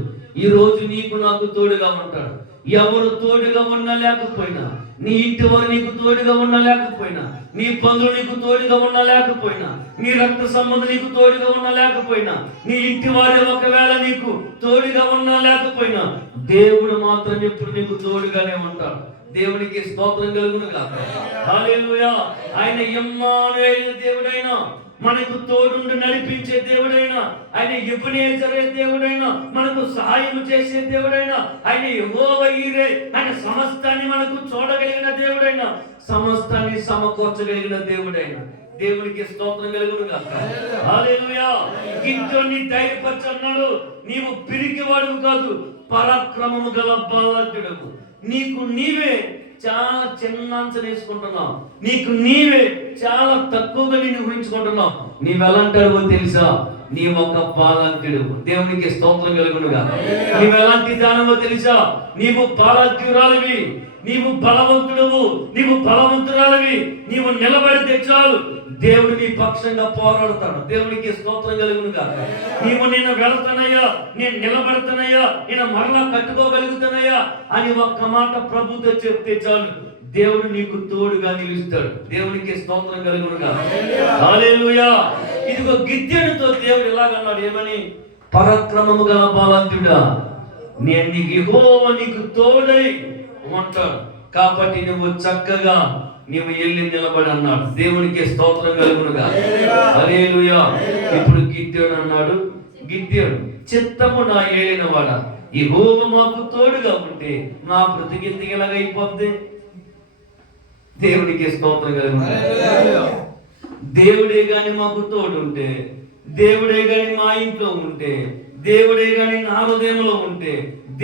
ఈ రోజు నీకు నాకు తోడుగా ఉంటాడు. ఎవరు తోడుగా ఉన్నా లేకపోయినా నీ ఇంటి వారు నీకు తోడుగా ఉండలేకపోయినా, నీ బంధువులు నీకు తోడుగా ఉండలేకపోయినా, నీ రక్త సంబంధం నీకు తోడుగా ఉండలేకపోయినా, నీ ఇంటి వారి ఒకవేళ నీకు తోడుగా ఉండలేకపోయినా, దేవుడు మాత్రం ఎప్పుడు నీకు తోడుగానే ఉంటాడు. దేవునికి స్తోత్రం కలుగును గాక. హల్లెలూయా. ఆయన ఇమ్మానుయేలు దేవుడైనా, మనకు తోడుండి నడిపించే దేవుడైనా, ఆయన ఎబెనేజరే దేవుడైనా, మనకు సహాయం చేసే దేవుడైనా, ఆయన యెహోవా ఈరే, ఆయన సమస్తాన్ని మనకు చూడగలిగిన దేవుడైనా, సమస్తాన్ని సమకూర్చగలిగిన దేవుడైనా. దేవునికి స్తోత్రం కలుగును గాక. హల్లెలూయా. గిద్యోని ధైర్యపరచన్నాడు, నీవు పిరికివాడు కాదు, పరాక్రమము గల బలాఢ్యుడవు. నీకు నీవే చాలా చిన్న అంచనా వేసుకుంటున్నావు, నీకు నీవే చాలా తక్కువగా నేను ఊహించుకుంటున్నావు. నీవెలాంటావో తెలుసా? నీ ఒక బాలాంతుడు. దేవునికి స్తోత్రం కలుగునుగా. నీవెలాంటి దానవో తెలుసా? నీవు బాలాంతురాలివి, నీవు బలవంతుడవు, నీవు బలవంతురాలివి. నీవు నిలబడితే చాలు, దేవుడు నీ పక్షంగా పోరాడతాడు. దేవునికి స్తోత్రం కలుగునుగా. నీవు నేను వెళతానయ్యా, నేను నిలబడతానయ్యా, నేను మరలా కట్టుకోగలుగుతానయ్యా అని ఒక్క మాట ప్రభుతో చెప్తే చాలు, దేవుడు నీకు తోడుగా నిలుస్తాడు. దేవునికి స్తోత్రం కలుగునుగా. హల్లెలూయా. ఇదిగో గిద్యోనుతో దేవుడు ఇలాగన్నాడు, ఏమని? పరాక్రమము గల బలాఢ్యుడా, నేను నీకు యెహోవా నీకు తోడై ఉంటాడు, కాబట్టి నువ్వు చక్కగా నీవు వెళ్ళి నిలబడి అన్నాడు. దేవునికి స్తోత్రం కలుగునుగా. హల్లెలూయా. ఇప్పుడు గిద్యోను అన్నాడు, గిద్యోను చిత్తము నా ఏలినవాడా, యెహోవా మాకు తోడుగా ఉంటే మా బ్రతికింది ఎలాగైపోద్ది? దేవునికి స్తోత్రం కలుగునుగా. దేవుడే గాని మాకు తోడుంటే, దేవుడే గాని మా ఇంట్లో ఉంటే, దేవుడే గాని నా హృదయంలో ఉంటే,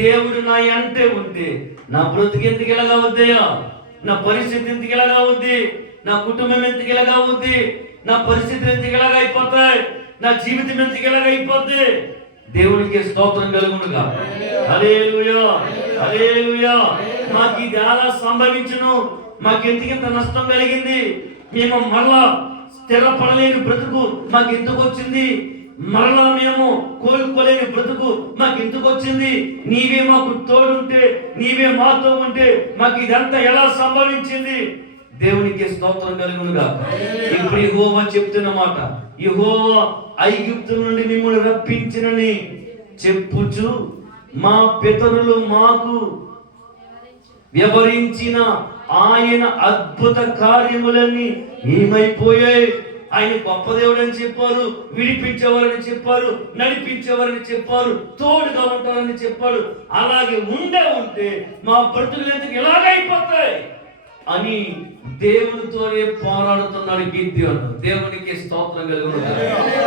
దేవుడు నా అంటే ఉంటే నా బ్రతుకు ఎందుకు ఎలాగా అవుతాయా? నా పరిస్థితి ఎందుకు ఎలాగా అవుద్ది? నా కుటుంబం ఎందుకు ఎలాగా అవుద్ది? నా పరిస్థితులు ఎందుకు ఎలాగా అయిపోతాయి? నా జీవితం ఎందుకు ఎలాగా అయిపోద్ది? దేవునికి స్తోత్రం కలుగునుగా. హల్లెలూయా. హల్లెలూయా. మాకు ఇది ఎలా సంభవించును? మాకు ఎందుకింత నష్టం కలిగింది? మేము మరలా స్థిరపడలేని బ్రతుకు మాకు ఎందుకు వచ్చింది? మరలా మేము కోలుకోలేని బ్రతుకు మాకు ఎందుకు వచ్చింది? నీవే మాకు తోడుంటే, నీవే మాతో ఉంటే మాకు ఇదంతా ఎలా సంభవించింది? దేవునికి స్తోత్రం కలుగునుగా. ఇప్పుడు యెహోవా చెప్తున్న మాట, యెహోవా ఐగుప్తు నుండి మిమ్మల్ని రప్పించినని చెప్పుచు మా పితరులు మాకు వివరించిన ఆయన అద్భుత కార్యములన్నీ ఏమైపోయాయి? ఆయన గొప్ప దేవుడు అని చెప్పారు, విడిపించేవారని చెప్పారు, నడిపించేవారని చెప్పారు, తోడుగా ఉంటారని చెప్పారు. అలాగే ఉంటే మా బ్రతుకులు ఎందుకు ఎలాగైపోతాయి అని దేవునితోనే పోరాడుతున్నాడు గిద్యోను. దేవునికి స్తోత్రం కలుగునుగా.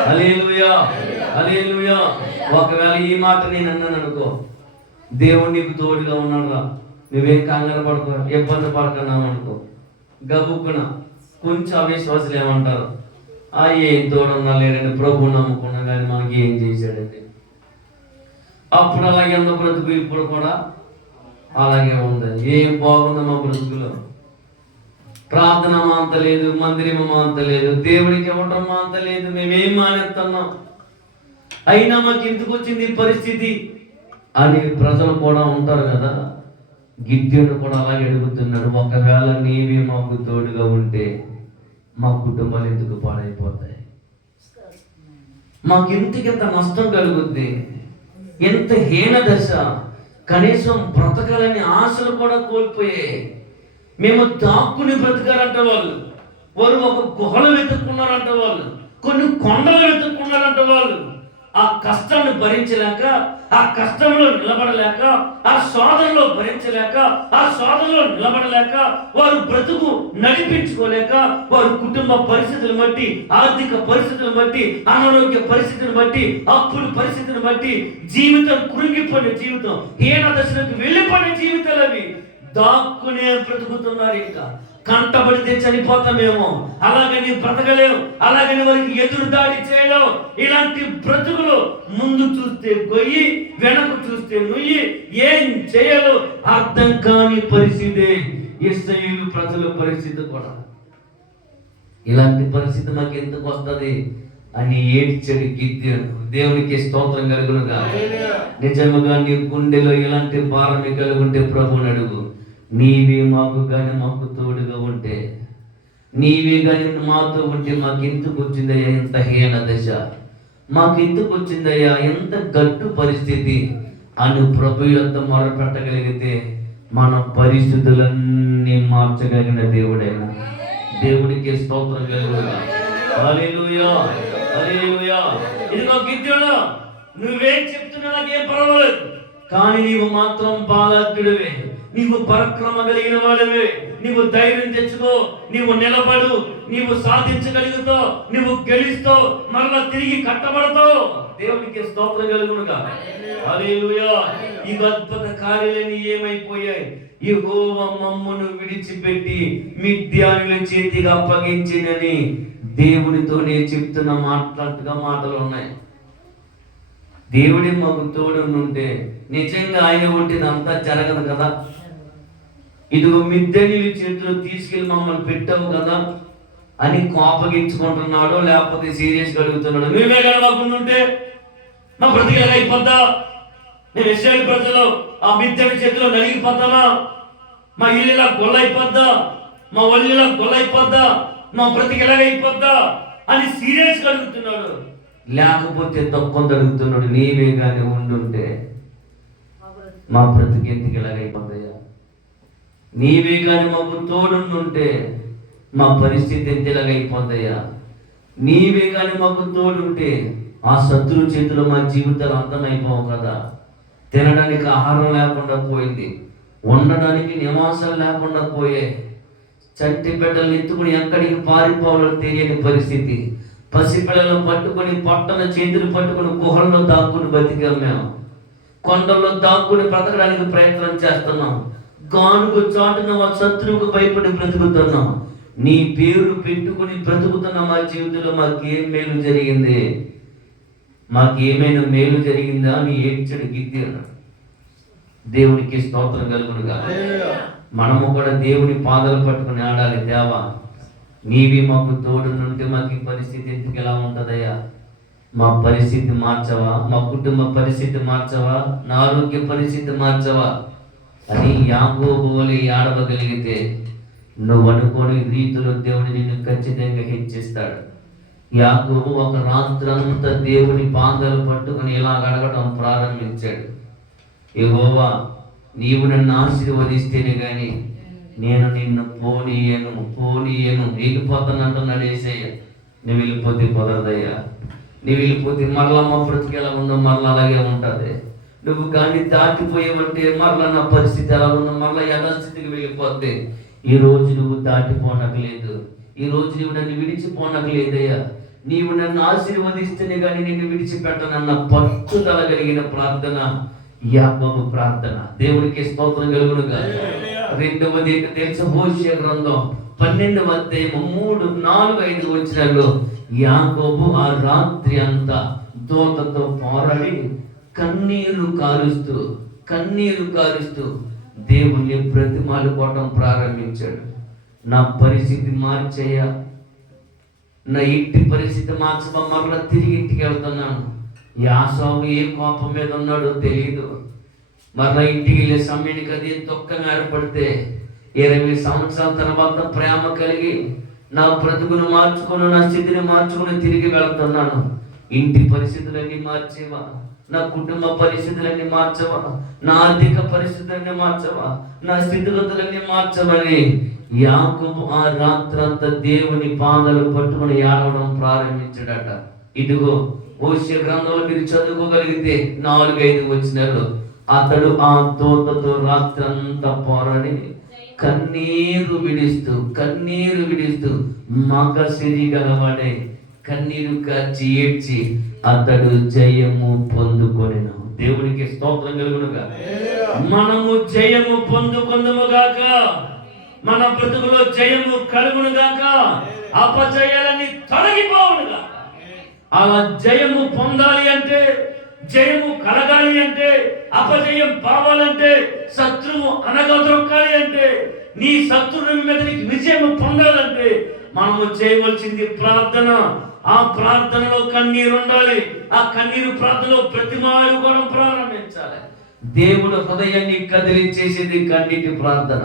హల్లెలూయా. హల్లెలూయా. ఒకవేళ ఈ మాట నేను అన్నాను అనుకో, దేవుడు నీకు తోడుగా ఉన్నాడురా, నువ్వేం కంగారు పడుకో, ఇబ్బంది పడుతున్నావు అనుకో, గబుక్కున కొంచెం అవిశ్వాసులు ఏమంటారు? ఏం తోడున్నా లేదండి, ప్రభు నమ్ముకున్నా కానీ మనకి ఏం చేశాడండి. అప్పుడు అలాగే ఉన్న బ్రతుకు ఇప్పుడు కూడా అలాగే ఉంది. ఏం బాగుంది మా బ్రతుకులో? ప్రార్థన మాంత లేదు, మందిరం మాంత లేదు, దేవుడికి ఇవ్వటం మాంత లేదు, మేమేం మానేస్తున్నాం, అయినా మాకు ఎందుకు వచ్చింది ఈ పరిస్థితి అని ప్రజలు కూడా ఉంటారు కదా. గిద్యోను కూడా అలాగే అడుగుతున్నాడు, ఒకవేళ నీవే మాకు తోడుగా ఉంటే మా కుటుంబాలు ఎందుకు పాడైపోతాయి? మాకు ఇంత నష్టం కలుగుద్ది, ఎంత హీన దశ, కనీసం బ్రతకాలని ఆశలు కూడా కోల్పోయాయి. మేము దాక్కుని బ్రతకారంట వాళ్ళు, వారు ఒక గుహలు వెతుక్కున్నారంట వాళ్ళు, కొన్ని కొండలు వెతుక్కున్నారంట వాళ్ళు. ఆ కష్టాన్ని భరించలేక, ఆ కష్టంలో నిలబడలేక, ఆ శోధనలో భరించలేక, ఆ శోధనలో నిలబడలేక, వారు బ్రతుకు నడిపించుకోలేక, వారు కుటుంబ పరిస్థితులు బట్టి, ఆర్థిక పరిస్థితులు బట్టి, అనారోగ్య పరిస్థితిని బట్టి, అప్పుల పరిస్థితిని బట్టి జీవితం కృంగిపోయిన జీవితం, హీన దశలకు వెళ్ళిపోయిన జీవితాలు అవి. దాక్కునే బ్రతుకుతున్నారు. ఇంకా కంటబడితే చనిపోతామేమో, అలాగని బ్రతకలేము, అలాగని వారికి ఎదురు దాడి చేయలేము. ఇలాంటి బ్రతుకులు ముందు చూస్తే గొయ్యి, వెనక చూస్తే నుయ్యి, ఏం చేయాలో అర్థం కాని పరిస్థితి ఇశ్రాయేలు ప్రజల పరిస్థితి కూడా. ఇలాంటి పరిస్థితి మాకు ఎందుకు వస్తుంది అని ఏడ్చాడు గిద్యోను. దేవునికి స్తోత్రం కలుగునుగా. నిజముగా నీ గుండెలో ఇలాంటి భారం కలిగి ఉంటే ప్రభువుని అడుగు, నీవే మాకు కానీ మాకు తోడుగా ఉంటే, నీవే కానీ మాతో ఉంటే మాకెందుకు వచ్చిందయ్యా ఎంత హీన దశ, మాకెందుకు వచ్చిందయ్యా ఎంత గట్టు పరిస్థితి అని ప్రభు యొక్క మొరపెట్టగలిగితే మన పరిస్థితులన్నీ మార్చగలిగిన దేవుడైనా. దేవుడికి స్తోత్రం కలుగుగా. హల్లెలూయా, హల్లెలూయా. ఇదిగో గిద్యోను, నువ్వేం చెప్తున్నా నాకేం పర్వాలేదు, కానీ నీవు మాత్రం బాలాత్యుడివే, నీవు పరాక్రమ కలిగిన వాడివే, నీవు ధైర్యం తెచ్చుకో, నీవు నిలబడు, నీవు సాధించగలుగుతావు, నీవు గెలుస్తావు, మరలా తిరిగి కట్టబడతావు. దేవునికి స్తోత్రం కలుగునుగా. హల్లెలూయా. ఈ అద్భుత కార్యాలన్నీ ఏమైపోయాయి? యెహోవా మమ్మును విడిచిపెట్టి మిద్యానుల చేతికి అప్పగించినని దేవునితోనే చెప్తున్న మాట్లాడుతుగా మాటలు ఉన్నాయి. దేవుడి మాకు తోడు ఉంటే నిజంగా ఆయన ఉంటేదంతా జరగదు కదా. ఇదిగో మిద్దెనీళ్ళ చేతిలో తీసుకెళ్ళి మమ్మల్ని పెట్టావు కదా అని కోపగించుకుంటున్నాడో లేకపోతే సీరియస్ అడుగుతున్నాడు. నువ్వే కదా మాకుంటుంటే మా బ్రతికేలా అయిపోద్దా? నేను ఇశ్రాయేలు ప్రజలు ఆ మిద్దెని చేతిలో నలిగిపోతామా? మా ఇల్లులా గొల్లైపోద్దా? మా ఒళ్ళిలా గొల్లైపోద్దా? మా బ్రతికేలా అయిపోద్దా అని సీరియస్ అడుగుతున్నాడు. లేకపోతే తక్కువ అడుగుతున్నాడు. నీవే కానీ ఉండుంటే మా బ్రతికి ఎందుకు ఎలాగైపోతాయా? నీవే కానీ మాకు తోడుంటే మా పరిస్థితి ఎంత ఎలాగైపోతాయా? నీవే కానీ మాకు తోడుంటే ఆ శత్రువు చేతిలో మా జీవితాలు అంతమైపోవు కదా. తినడానికి ఆహారం లేకుండా పోయింది, ఉండడానికి నివాసాలు లేకుండా పోయాయి, చంటి బిడ్డలను ఎత్తుకుని ఎక్కడికి పారిపోవాలో తెలియని పరిస్థితి, పసిపిల్లలను పట్టుకొని పొట్టన చేతులు పట్టుకుని గుహల్లో దాక్కుని బతికాం మేము, కొండల్లో దాక్కుని బ్రతకడానికి ప్రయత్నం చేస్తున్నాం, గానుగు చాటున మా శత్రువుకు భయపడి బ్రతుకుతున్నాం. నీ పేరు పెట్టుకుని బ్రతుకుతున్న మా జీవితంలో మాకేం మేలు జరిగింది? మాకేమైనా మేలు జరిగిందా అని ఏడ్చడు గిద్యోను. దేవునికి స్తోత్రం కలుగునుగా. మనము కూడా దేవుని పాదాలు పట్టుకుని ఆడాలి. దేవా, నీవి మాకు తోడు నుండి మాకు ఈ పరిస్థితి ఎందుకు ఎలా ఉంటుందయ్యా? మా పరిస్థితి మార్చవా? మా కుటుంబ పరిస్థితి మార్చవా? నా ఆరోగ్య పరిస్థితి మార్చవా అని యాకోబు వలె ఏడవగలిగితే నువ్వు అనుకోని రీతిలో దేవుడు నిన్ను ఖచ్చితంగా హెచ్చిస్తాడు. యాకోబు ఒక రాత్రంతా దేవుని పాదాలు పట్టుకుని ఇలా అడగడం ప్రారంభించాడు. యెహోవా, నీవు నన్ను ఆశీర్వదిస్తేనే కానీ నేను నిన్ను పోనీయను వెళ్ళిపోతానంటున్నాడు యేసయ్య. నువ్వు వెళ్ళిపోతే కుదరదయ్యా. నువ్వు వెళ్ళిపోతే మరలా మా బ్రతికి ఎలా ఉందో మరలా అలాగే ఉంటుంది. నువ్వు కానీ దాటిపోయావంటే మరలా నా పరిస్థితి ఎలా ఉందో మరలా యథాస్థితికి వెళ్ళిపోతే ఈ రోజు నువ్వు దాటిపోనట్లేదు, ఈ రోజు నువ్వు నన్ను విడిచిపోనట్లేదయ్యా. నీవు నన్ను ఆశీర్వదిస్తేనే కానీ నిన్ను విడిచిపెట్టనన్న పట్టుదల కలిగిన ప్రార్థన యాకోబు ప్రార్థన. దేవునికి స్తోత్రం కలుగునుగా. రెండవది తెలుసు, హోషేయ గ్రంథం 12వ అధ్యాయం 3, 4, 5 వచనాల్లో యాకోబు ఆ రాత్రి అంతా దూతతో పోరాడి కన్నీరు కారుస్తూ దేవుణ్ణి బ్రతిమాలుకోవటం ప్రారంభించాడు. నా పరిస్థితి మార్చేయ, నా ఇంటి పరిస్థితి మార్చడం, మరలా తిరిగి ఇంటికి వెళ్తున్నాను. యాసావు ఏ కోపం మీద ఉన్నాడో తెలియదు. మరలా ఇంటికి వెళ్ళే సమయానికి అది దుఃఖంగా ఏర్పడితే 20 సంవత్సరాల తర్వాత ప్రేమ కలిగి నా బ్రతుకును మార్చుకుని నా స్థితిని మార్చుకుని తిరిగి వెళ్తున్నాను. ఇంటి పరిస్థితులన్నీ మార్చేవా? నా కుటుంబ పరిస్థితులన్నీ మార్చవా? నా ఆర్థిక పరిస్థితులన్నీ మార్చవా? నా స్థితిగతులన్నీ మార్చవని యాకోబు ఆ రాత్రంతా దేవుని పాదాలు పట్టుకుని ఏడవడం ప్రారంభించాడట. ఇదిగో హోషేయ గ్రంథంలో మీరు చదువుకోగలిగితే 4, 5 వచనాలు అతడు ఆ దూతతో రాత్రంతా పోరాడి కన్నీరు విడిస్తూ మగ సిరి గలవాడే కన్నీరు కార్చి ఏడ్చి అతడు జయము పొందుకొనెను. దేవునికి స్తోత్రం కలుగునుగా. మనము జయము పొందుకొందుముగాక, మన బ్రతుకులో జయము కలుగునుగాక, అపజయాలన్నీ తొలగిపోవునుగాక. అలా జయము పొందాలి అంటే, జయము కలగాలి అంటే, అపజయం పోవాలంటే, శత్రువు అనగదొక్కాలి అంటే, నీ శత్రువు మీద నీకు విజయం పొందాలంటే మనము చేయవలసింది ప్రార్థన. ఆ ప్రార్థనలో కన్నీరు ఉండాలి. ఆ కన్నీరు ప్రార్థనలో ప్రతిమాలు కూడా ప్రారంభించాలి. దేవుడు హృదయాన్ని కదిలించేసేది కన్నీటి ప్రార్థన.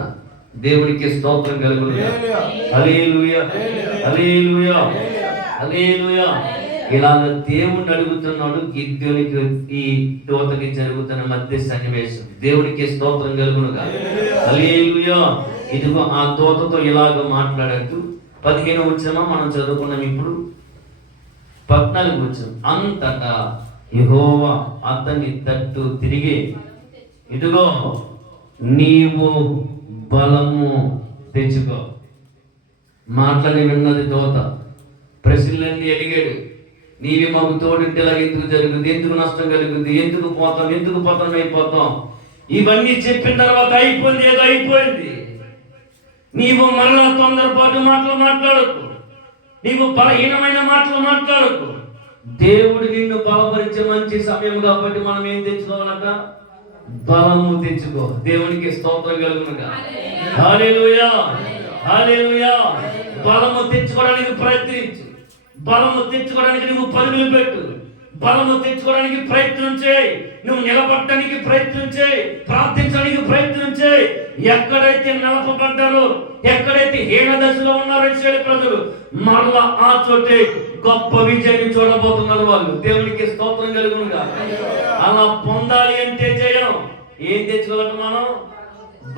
దేవునికి స్తోత్రం కలుగును. హల్లెలూయా, హల్లెలూయా, హల్లెలూయా. ఇలాగ దేవుణ్ణి అడుగుతున్నాడు. గిద్యోనికి ఈ దూతకి జరుగుతున్న మధ్య సన్నివేశం. దేవునికి స్తోత్రం కలుగునుగా. హల్లెలూయా. ఇదిగో ఆ దూతతో ఇలాగ మాట్లాడుతూ 15వ వచనం మనం చదువుకున్నాం. ఇప్పుడు 14వ వచనం. అంతటా యెహోవా అతని తట్టు తిరిగి, ఇదిగో నీవు బలము తెచ్చుకో. మాటలని విన్నది దూత. ప్రశ్నలన్నీ అడిగాడు. నీవి మాకు తోడుంటే ఇలా ఎందుకు జరుగుతుంది, ఎందుకు నష్టం కలుగుతుంది, ఎందుకు పతనం అయిపోతాం. ఇవన్నీ చెప్పిన తర్వాత అయిపోయింది, ఏదో అయిపోయింది. నీవు మరలా తొందరపాటు మాటలు మాట్లాడకు, నీవు బలహీనమైన మాటలు మాట్లాడకు. దేవుడు నిన్ను బలపరిచే మంచి సమయం కాబట్టి మనం ఏం తెచ్చుకోవాలట? బలము తెచ్చుకో. దేవునికి స్తోత్రం కలుగునుగా. హల్లెలూయా, హల్లెలూయా. బలము తెచ్చుకోవడానికి ప్రయత్నించు. బలము తెచ్చుకోవడానికి నువ్వు పరుగులు పెట్టు. బలము తెచ్చుకోవడానికి ప్రయత్నం చేయి. నువ్వు నిలబడటానికి ప్రయత్నం చేయి. ప్రార్థించడానికి ప్రయత్నం చేయి. ఎక్కడైతే నిలపబడ్డారో, ఎక్కడైతే హీన దశలో ఉన్నారో ఇశ్రాయేలు ప్రజలు, మరలా ఆ చోటే గొప్ప విజయాన్ని చూడబోతున్నారు వాళ్ళు. దేవునికి స్తోత్రం కలుగునుగా. అలా పొందాలి అంటే జయం ఏం తెచ్చుకోవాలి? మనం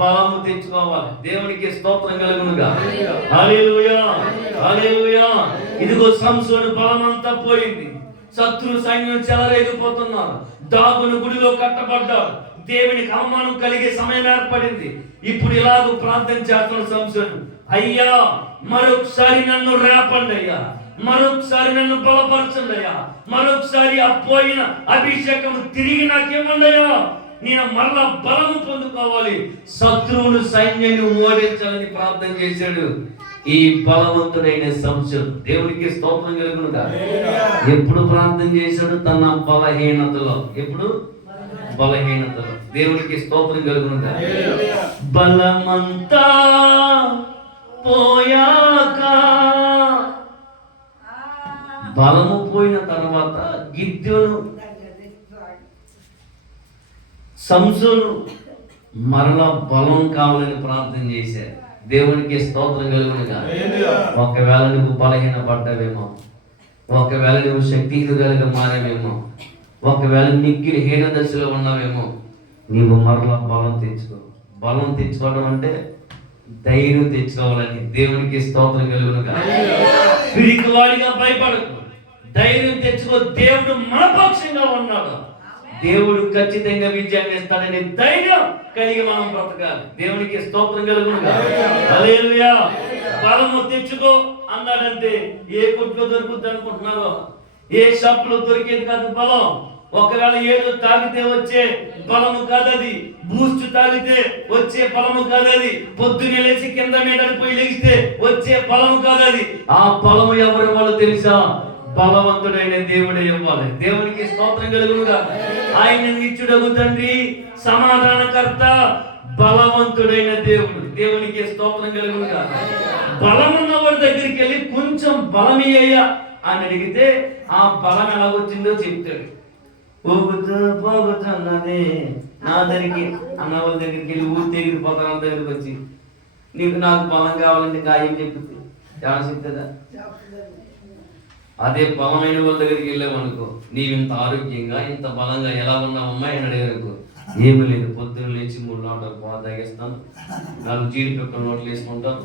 బలము తెచ్చుకోవాలి. దేవునికి స్తోత్రం కలుగునుగా. హల్లెలూయా, హల్లెలూయా. ఇదిగో సంసోను బలమంతా పోయింది. శత్రు సైన్యం చెలరేగిపోతున్నారు. దాగును గుడిలో కట్టబడ్డారు. దేవునికి అవమానం కలిగే సమయం ఏర్పడింది. ఇప్పుడు ఇలాగ ప్రార్థన చేస్తున్న సంసోను, అయ్యా మరొకసారి నన్ను రేపండి అయ్యా, మరొకసారి నన్ను బలపరచండి అయ్యా, మరొకసారి ఆ పోయిన అభిషేకం తిరిగి నాకేమండి అయ్యా, నేను మరలా బలము పొందుకోవాలి, శత్రువును సైన్యాన్ని ఓడించాలని ప్రార్థన చేశాడు ఈ బలవంతుడైన సంసోను. దేవునికి స్తోత్రం కలుగునుగా. ఎప్పుడు ప్రార్థన చేశాడు? తన బలహీనతలో. ఎప్పుడు? బలహీనతలో. దేవునికి స్తోత్రం కలుగునుగా. బలమంతా పోయాక, బలము పోయిన తర్వాత గిద్యోను సంసోను మరలా బలం కావాలని ప్రార్థన చేశారు. దేవునికి స్తోత్రం కలుగునుగా. ఒకవేళ నువ్వు బలహీన పడ్డావేమో, ఒకవేళ నువ్వు శక్తిహీనులుగా మారావేమో, ఒకవేళ మిక్కిలి హీన దశలో ఉన్నావేమో, నీవు మరలా బలం తెచ్చుకో. బలం తెచ్చుకోవడం అంటే ధైర్యం తెచ్చుకోవాలని. దేవునికి స్తోత్రం కలుగునుగా. పిరికివాడిగా భయపడకు, ధైర్యం తెచ్చుకో. దేవుడు మన పక్షంగా ఉన్నాడు. దేవుడు ఖచ్చితంగా విజయాన్ని ఇస్తాడని ధైర్యం కలిగి మనం బ్రతకాలి. దేవునికి స్తోత్రం కలుగునుగా. హల్లెలూయా. బలము తెచ్చుకో అన్నాడంటే ఏ కొట్లో దొరుకుతుంది అనుకుంటున్నారో? ఏ షాపులో దొరికేది కాదు బలం. ఒకవేళ ఏదో తాగితే వచ్చే బలము కాదది. బూస్ట్ తాగితే వచ్చే బలము కాదది. పొద్దున్నే లేచి కింద మీద పోయి లేస్తే వచ్చే బలము కాదది. ఆ బలము ఎవరి వాళ్ళు తెలుసా? బలవంతుడైన దేవుడే ఇవ్వాలి. దేవునికి స్తోత్రం కలుగునుగా. ఆయన నిత్యుడగు తండ్రి, సమాధానకర్త, బలవంతుడైన దేవుడు. దేవునికి స్తోత్రం కలుగునుగా. బలమున్న వాడి దగ్గరికి వెళ్ళి కొంచెం బలమయ్యా అని అడిగితే ఆ బలం ఎలా వచ్చిందో చెప్తాడు. పోగుతున్నదే నా దగ్గరికి అన్న వాళ్ళ దగ్గరికి వెళ్ళి ఊరి దగ్గరికి పోతాను. వాళ్ళ దగ్గరికి వచ్చి నాకు బలం కావాలంటే గాయం చెప్తుంది. చాలా చెప్తుందా? అదే బలమైన వాళ్ళ దగ్గరికి వెళ్ళామనుకో, నీవు ఇంత ఆరోగ్యంగా ఇంత బలంగా ఎలా ఉన్నావమ్మా అని అడిగారు. ఏమి లేదు, పొద్దున్న లేచి 3 లోటాలు పాలు తాగేస్తాను, 4 జీడిపప్పు నోట్లు వేసుకుంటాను,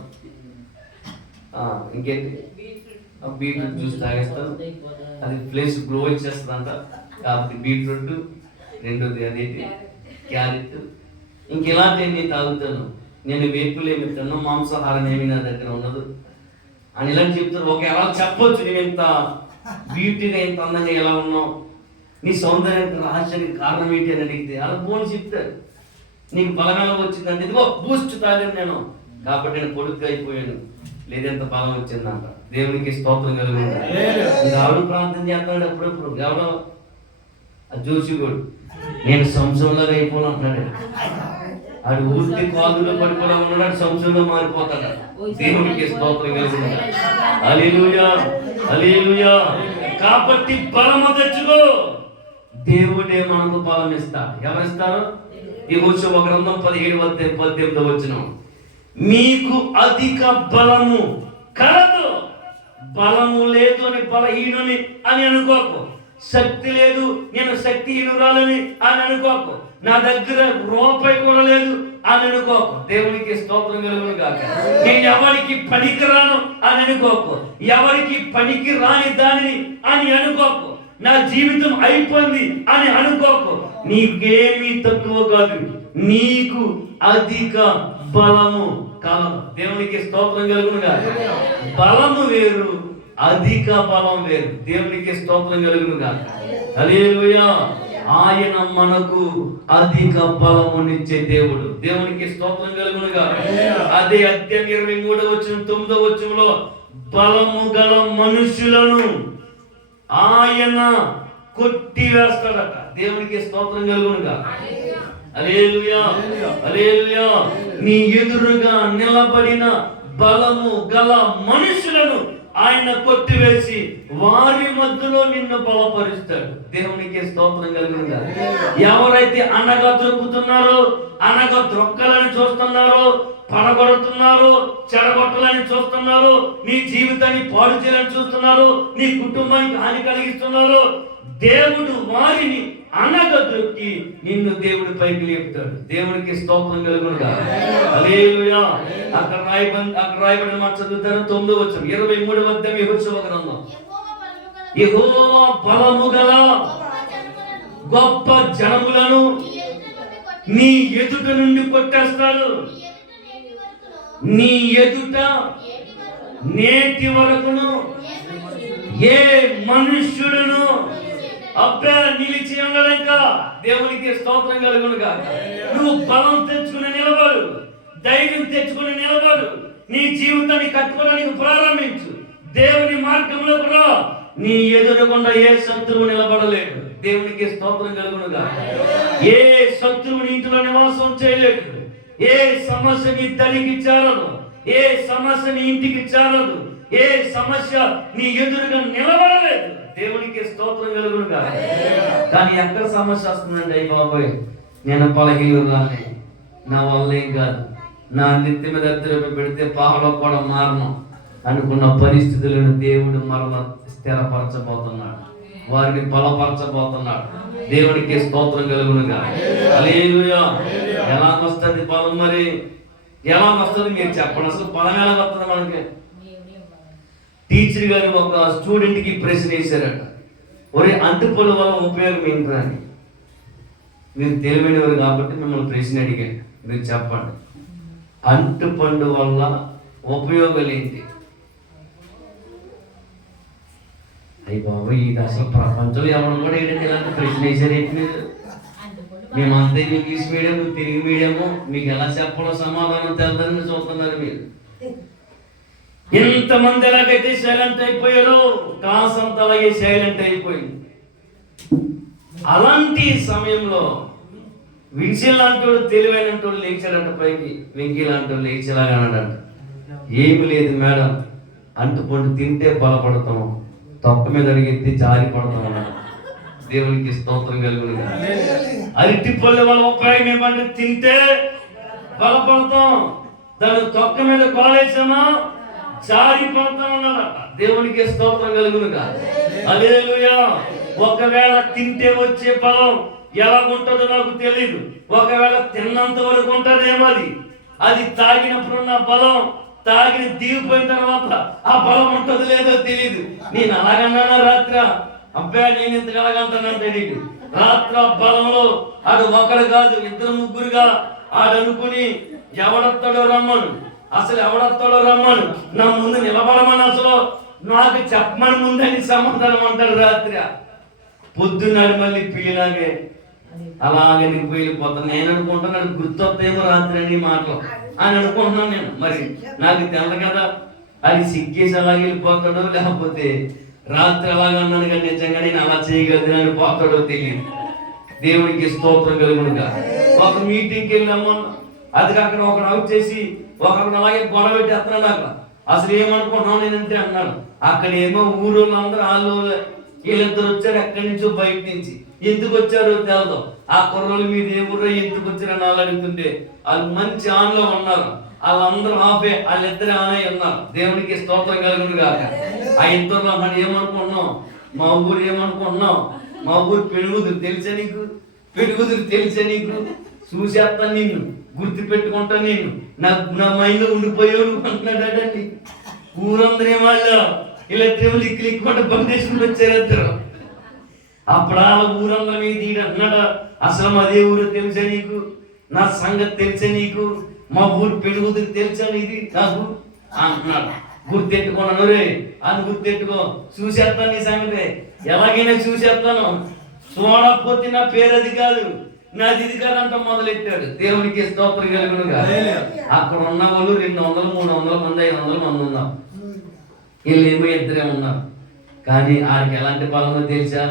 ఇంకేంటి బీట్రూట్ జ్యూస్ తాగేస్తాను, అది ప్లేస్ గ్లో ఇచ్చేస్తుందంట. కాబట్టి బీట్రూట్, రెండోది అదేంటి క్యారెట్, ఇంకెలాంటివన్నీ తాగుతాను. నేను వేపులు ఏమి తిన్నాను, మాంసాహారం ఏమి నా దగ్గర ఉండదు అని ఇలా చెప్తారు. ఒక ఎలా చెప్పొచ్చు, నేను ఇంత బ్యూటీగా ఇంత అందంగా ఎలా ఉన్నావు, నీ సౌందర్యానికి రహస్యానికి కారణం ఏంటి అని అడిగితే అలా పోని చెప్తారు. నీకు బలగాలం వచ్చిందంటే ఇదిగో బూస్ట్ తాగాను నేను, కాబట్టి నేను పొడుగ్గా అయిపోయాను, లేదంత బలం వచ్చిందంట. దేవునికి స్తోత్రం కలుగుతుంది. ఆవిడ ప్రార్థన చేస్తాడు అప్పుడప్పుడు. ఎవడో జోషిగోడు నేను సంవత్సరంలాగా అయిపోను అంటున్నాడు. ఆడు ఊరికి కాదులో పడిపోవడం ఉన్నాడు, సంవత్సరంలో మారిపోతాడు. దేవునికి స్తోత్రం కలుగుతుంది. హల్లెలూయా, హల్లెలూయా. కాబట్టి బలము తెచ్చుకో. దేవుడే మనకు బలం ఇస్తాడు. ఎవరిస్తారు? యెహోషువ గ్రంథం 17:18 మీకు అధిక బలము కలదు. బలము లేదు అని బలహీనుని అని అనుకోకు. శక్తి లేదు, నేను శక్తిహీనురాలని అని అనుకోకు. నా దగ్గర రూపాయి కూడా లేదు అని అనుకోకు. దేవునికి స్తోత్రం కలుగును గాక. నేను ఎవరికి పనికిరాను అని అనుకోకు. ఎవరికి పనికి రాని దానిని అని అనుకోకు. నా జీవితం అయిపోయింది అని అనుకోకు. నీకేమీ తక్కువ కాదు, నీకు అధిక బలము కలదు. దేవునికి స్తోత్రం కలుగును గాక. బలము వేరు, అధిక బలం వేరు. దేవునికి స్తోత్రం కలుగును గాక. హల్లెలూయా. ఆయన మనకు అధిక బలమునిచ్చే దేవుడు. దేవునికి స్తోత్రం కలుగును గాక. అదే అధ్యాయం 23:9 బలము గల మనుషులను ఆయన కొట్టివేస్తాడట. దేవునికి స్తోత్రం కలుగును గాక. హల్లెలూయా, హల్లెలూయా. నీ ఎదురుగా నిలబడిన బలము గల మనుషులను ఆయన కొట్టివేసి వారి మధ్యలో నిన్ను బలపరుస్తాడు. దేవునికి స్తోత్రం కలుగును గాక. ఎవరైతే అనగా దొరుకుతున్నారో, అనగా ద్రొక్కలని చూస్తున్నారో, పడగొడుతున్నారో, చెడగొట్టాలని చూస్తున్నారో, నీ జీవితాన్ని పాడు చేయాలని చూస్తున్నారో, నీ కుటుంబానికి హాని కలిగిస్తున్నారో, దేవుడు వారిని అనగదొక్కి నిన్ను దేవుడి పైకి లేపుతాడు. దేవునికి స్తోత్రం కలుగును గాక. హల్లెలూయా. అక్కడ రాయబడిన మాట చదువుతారు. 23వ యెహోషువ గ్రంథం. యెహోవా బలము గల గొప్ప జనములను నీ ఎదుట నుండి కొట్టేస్తాడు. నీ ఎదుట నేటి వరకును ఏ మనుష్యుడును అబ్బే నిలిచి ఉండలేక. దేవునికి స్తోత్రం కలుగును గాక. నువ్వు బలం తెచ్చుకుని నిలబడు, ధైర్యం తెచ్చుకుని నిలబడు. నీ జీవితాన్ని కట్టుకోవడానికి ప్రారంభించు. దేవుని మార్గంలో రా. నీ ఎదురుగుండా ఏ శత్రువు నిలబడలేడు. దేవునికి స్తోత్రం కలుగును గాక. ఏ శత్రువు నీ ఇంటిలో నివాసం చేయలేడు. ఏ సమస్య నీ తల్లికి చేరదు, ఏ సమస్య నీ ఇంటికి చేరదు, ఏ సమస్య నీ ఎదురుగా నిలబడలేదు. దేవునికి స్తోత్రం కలుగును గాక. కానీ ఎక్కడ సమస్య వస్తుందండి? అయ్యి బాబోయ్, నేను బలహీనురాలిని, నా వల్ల ఏం కాదు, నా నెత్తి మీద ఎత్తులు పెడితే పాహలో కూడా మారను అనుకున్న పరిస్థితులను దేవుడు మరల స్థిరపరచబోతున్నాడు, వారిని బలపరచబోతున్నాడు. దేవునికి స్తోత్రం కలుగును గాక. హల్లెలూయా. ఎలాగొస్తుంది బలం? మరి ఎలాగొస్తుంది మీరు చెప్పండి. అసలు బలం ఎలాగొస్తుంది మనకి? టీచర్ గారు ఒక స్టూడెంట్కి ప్రశ్న వేశారట, ఒరే అంటుపళ్ళు వల్ల ఉపయోగం ఏంటి అని. మీరు తెలివైనవారు కాబట్టి మిమ్మల్ని ప్రశ్న అడిగాను, మీరు చెప్పండి. అంటుపండు వల్ల ఉపయోగాలు ఏంటి? అయ్యి బాబు, ఇది అసలు ప్రపంచంలో ఎవరు కూడా ఏంటంటే ఇలాంటి ప్రశ్న వేసారు ఏంటి? మీరు మేమంతా ఇంగ్లీష్ మీడియం, తెలుగు మీడియము, మీకు ఎలా చెప్పడం సమాధానం తెలదని చూస్తున్నారు మీరు. ఎంతమంది ఎలాగైతే సైలెంట్ అయిపోయారో క్లాస్ అంతా అలాగే సైలెంట్ అయిపోయింది. అలాంటి సమయంలో వింకీ లాంటి వాడు, తెలివైన వాడు లేచాడంట పైకి. వెంకీ లాంటి వాడు లేచేలాగా అన్నాడంట, ఏమి లేదు మేడం, అంటుపండు తింటే బలపడతాం, తొక్క మీద అడిగెత్తి జారి పడతాం అన్నాడు. దేవునికి స్తోత్రం కలుగును గాక. అరటి పళ్ళు వల్ల ఉపయోగం ఏమంటే తింటే బలపడతాం, దాని తొక్క మీద కాలేసామా జారి పడతాం అన్నాడట. దేవునికి స్తోత్రం కలుగును గాక. హల్లెలూయా. ఒకవేళ తింటే వచ్చే బలం ఎలాగుంటుందో నాకు తెలియదు. ఒకవేళ తిన్నంత వరకు ఉంటుందేమో, అది తాగినప్పుడు ఉన్న బలం తాగిన దిగిపోయిన తర్వాత ఆ బలం ఉంటుందో లేదో తెలియదు. నేను అలాగన్నానా రాత్ర? అబ్బాయి నేను ఇంత కలగంటానంటే రాత్ర బలంలో ఆడు ఒకడు కాదు, ఇద్దరు ముగ్గురుగా ఆడనుకుని ఎవడొస్తాడో రమ్మను, అసలు ఎవడొస్తాడో రమ్మను, నా ముందు నిలబడమని, అసలు నాకు చెప్పమని ముందని సమాధానం అంటాడు. రాత్రి పొద్దున్నాడు మళ్ళీ పిల్లలాగే అలాగే నీకు వెళ్ళిపోతాను. నేను అనుకుంటున్నాను గుర్తొస్తాయేమో రాత్రి అని మాటలు అని అనుకుంటున్నాను నేను. మరి నాకు తెల్ల కదా, అది సిగ్గేసి అలాగే వెళ్ళిపోతాడో లేకపోతే రాత్రి అలాగ అన్నాను కానీ నిజంగా నేను అలా చేయగలిగిన అని పోతాడో తెలియదు. దేవునికి స్తోత్రం కలుగును గాక. ఒక మీటింగ్కి వెళ్ళాము, అది అక్కడ ఒకడు అవుట్ చేసి ఒకరిని అలాగే గొడవ పెట్టి వస్తున్నాడు. అక్కడ అసలు ఏమనుకుంటున్నావు నేను అంతే అన్నాడు. అక్కడ ఏమో ఊరోళ్ళు అందరూ వాళ్ళు వీళ్ళిద్దరు వచ్చారు ఎక్కడి నుంచో బయట నుంచి. ఎందుకు వచ్చారో తెలదు. ఆ కుర్రోళ్ళ మీద ఏ ఊరో ఎందుకు వచ్చారని వాళ్ళు అడుగుతుంటే వాళ్ళు మంచి ఆన్లో ఉన్నారు. వాళ్ళందరూ ఆపే వాళ్ళిద్దరే ఆనే ఉన్నారు. దేవునికి స్తోత్రం కలుగును కాక. ఆ ఇద్దరు మనం ఏమనుకుంటున్నాం, మా ఊరు ఏమనుకుంటున్నాం, మా ఊరు పెనుగుదురు తెలుసా నీకు, పెనుగుదురు తెలుసా నీకు, చూసేస్తాను నిన్ను, గుర్తు పెట్టుకుంటాను నేను, నా మైండ్లో ఉండిపోయావు నువ్వు అంటున్నాడండి. ఊరందరూ ఏమాళ్ళ ఇలా దేవుళ్ళు ఇక్కులిక్కుంటే బందేసుకుని వచ్చారు ఇద్దరు. అప్పుడు వాళ్ళ ఊరందరి మీద ఈడు అన్నాడా, అసలు అదే ఊరు తెలుసా నీకు, నా సంగతి తెలుసా నీకు, మా ఊరు పెనుగుదురు తెలుసా ఇది నాకు అంటున్నాడు. గుర్తెట్టుకున్నాను రే అని గుర్తెట్టుకో, చూసేస్తాను నీ సంగతి, ఎలాగైనా చూసేస్తాను, చూడకపోతే నా పేరు అది కాదు, నాది ఇది కాదంట మొదలెట్టాడు. దేవునికి స్తోత్రం కలుగునుగా. అక్కడ ఉన్న వాళ్ళు 200, 300 మంది, 500 మంది ఉన్నారు. వీళ్ళు ఏమో ఇద్దరే ఉన్నారు. కానీ ఆడికి ఎలాంటి బలమో తెలుసా,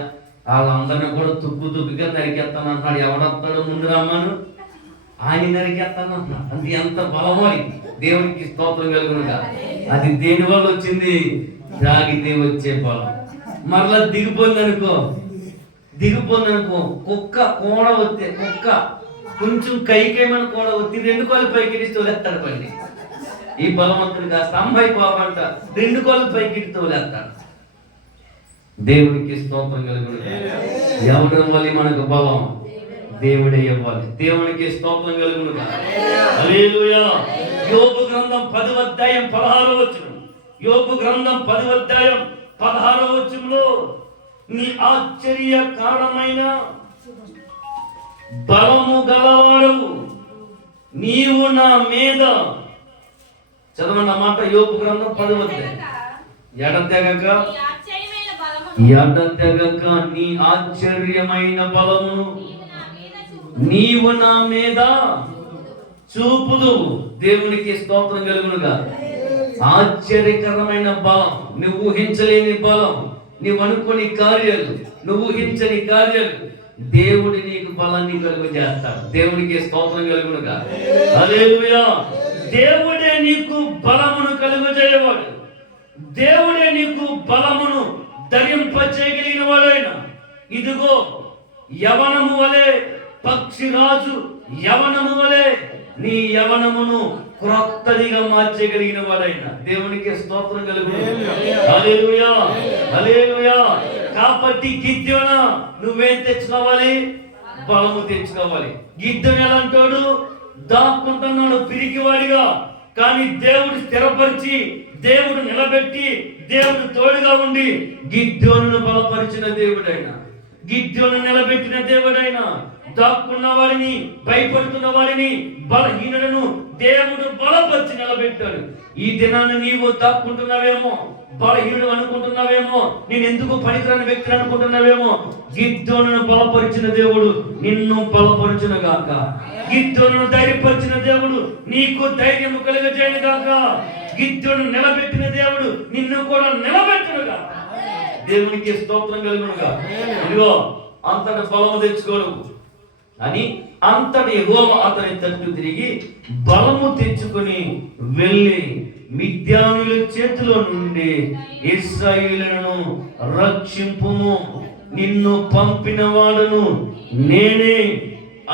వాళ్ళందరినీ కూడా తుప్పుగా నరికేస్తాను అంటున్నాడు. ఎవడొస్తాడో ముందు రమ్మను, ఆయన నరికేస్తాను అంటున్నాడు. అది ఎంత బలమో దేవునికి స్తోత్రం కలుగునుగా. అది దేని వల్ల వచ్చింది, తాగితే వచ్చే బలం. మరలా దిగిపోయిందనుకో, కుక్క కోడ వస్తే, కుక్క కొంచెం కైకేమని కోడ వచ్చి 2 కాళ్ళు పైకి తోలేస్తాడు పండి. ఈ బలవంతుడు కాస్త అమ్మాయి పాపంట 2 కాళ్ళు పైకి తోలేస్తాడు. దేవునికి స్తోత్రం కలుగునుగా. ఎవరు ఇవ్వాలి మనకు బలం, దేవుడే ఇవ్వాలి. దేవునికి స్తోత్రం కలుగునుగా. హల్లెలూయా. యోబు గ్రంథం 10వ అధ్యాయం 16వ వచనం. యోబు గ్రంథం 10వ అధ్యాయం 16వ వచనంలో, నీ ఆశ్చర్యకరమైన బలము గలవాడవు నీవు నా మీద. చదవండి అన్నమాట. యోబు గ్రంథం 10వ అధ్యాయం. ఎడతెగక నీ ఆశ్చర్యమైన బలమును నీవు నా మీద చూపుదు. దేవునికి స్తోత్రం కలుగునుగా. ఆశ్చర్యకరమైన బలం, నువ్వు ఊహించలేని బలం, నువ్వు అనుకోని కార్యాలు, నువ్వు ఊహించని కార్యాలు దేవుడు నీకు బలాన్ని కలుగు చేస్తాడు. దేవునికి స్తోత్రం కలుగునుగా. హల్లెలూయా. దేవుడే నీకు బలమును కలుగు చేయవాడు. దేవుడే నీకు బలమును ధరింపచేయగలిగిన వాడైన. ఇదిగో యవనము వలె పక్షిరాజు యవనము వలె నీ యవనమును క్రొత్తదిగా మార్చగలిగిన వాడైన. దేవునికి స్తోత్రం కలుగును. హల్లెలూయా, హల్లెలూయా. కాబట్టి గిద్యోనా నువ్వేం తెచ్చుకోవాలి, బలము తెచ్చుకోవాలి. గిద్యోను ఎలాంటోడు, దాక్కుంటున్నాడు పిరికివాడిగా, కానీ దేవుడు స్థిరపరిచి, దేవుడు నిలబెట్టి, దేవుడు తోడుగా ఉండి గిద్యోనును బలపరిచిన దేవుడైనా, గిద్యోను నిలబెట్టిన దేవుడైనా, దాక్కున్న వాడిని, భయపడుతున్న వాడిని, బలహీనులను దేవుడు బలపరిచి నిలబెట్టాడు. ఈ దినాన్ని నీవు దాక్కుంటున్నావేమో, బలహీనుడు అనుకుంటున్నావేమో, నేను ఎందుకు పనికిరాని వ్యక్తిని అనుకుంటున్నావేమో, గిద్యోనును బలపరిచిన దేవుడు నిన్ను బలపరచును గాక. గిద్యోనును ధైర్యపరిచిన దేవుడు నీకు ధైర్యం కలుగజేయను గాక. గిద్యోనును నిలబెట్టిన దేవుడు నిన్ను కూడా నిలబెట్టును గాక. దేవునికి స్తోత్రం కలుగునుగా. ఇదిగో అంతటి బలము తెచ్చుకోను అని అంతటి యెహోవా అతని తట్టు తిరిగి బలము తెచ్చుకొని వెళ్ళి మిద్యానుల చేతిలో నుండి ఇశ్రాయేలును రక్షింపుము, నిన్ను పంపిన వాడను నేనే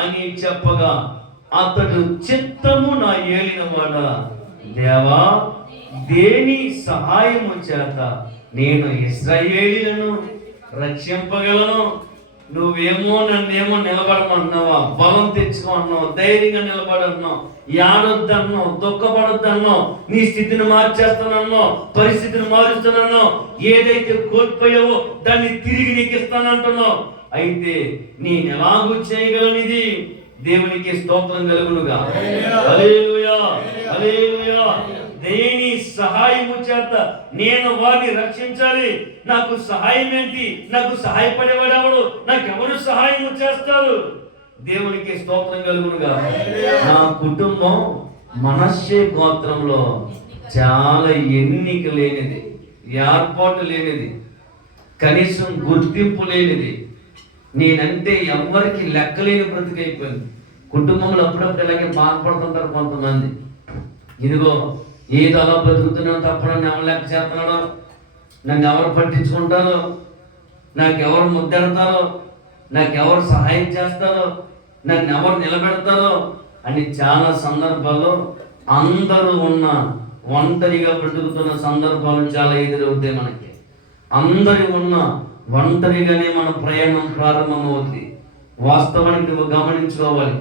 అని చెప్పగా, అతడు చిత్తము నా ఏలినవాడా, దేవా దేని సహాయము చేత నేను ఇశ్రాయేలును రక్షింపగలను? నువ్వేమో నన్నేమో నిలబడమన్నావా, బలం తెచ్చుకోన్నావు, ధైర్యంగా నిలబడన్నావు, ఏడొద్దన్నావు, దుఃఖపడొద్దన్నావు, నీ స్థితిని మార్చేస్తానన్నావు, పరిస్థితిని మారుస్తానన్నావు, ఏదైతే కోల్పోయావో దాన్ని తిరిగి నీకు ఇస్తానంటున్నావు. అయితే నేను ఎలాగూ చేయగలనిది. దేవునికి స్తోత్రం కలుగునుగా. హల్లెలూయా, హల్లెలూయా. దేని సహాయము చేత నేను వారిని రక్షించాలి? నాకు సహాయం ఏంటి? నాకు సహాయపడేవాడెవడు? నాకెవరు సహాయము చేస్తారు? దేవునికి స్తోత్రం కలుగునుగా. నా కుటుంబం మనష్షే గోత్రంలో చాలా ఎన్నిక లేనిది, ఏర్పాటు లేనిది, కనీసం గుర్తింపు లేనిది. నేనంటే ఎవరికి లెక్కలేని బ్రతికైపోయింది. కుటుంబంలో అప్పుడప్పుడు ఇలాగే బాధపడుతుంటారు కొంతమంది. ఇదిగో ఏదో అలా బ్రతుకుతున్నాను తప్ప నన్ను ఎవరు లెక్క చేస్తున్నాడో, నన్ను ఎవరు పట్టించుకుంటారో, నాకెవరు ముద్దెడతారో, నాకెవరు సహాయం చేస్తారో, నన్ను ఎవరు నిలబెడతారో అని చాలా సందర్భాల్లో అందరూ ఉన్న ఒంటరిగా బ్రతుకుతున్న సందర్భాలు చాలా ఎదురవుతాయి మనకి. అందరి ఉన్న ఒంటరిగానే మన ప్రయాణం ప్రారంభమవుతుంది. వాస్తవానికి నువ్వు గమనించుకోవాలి,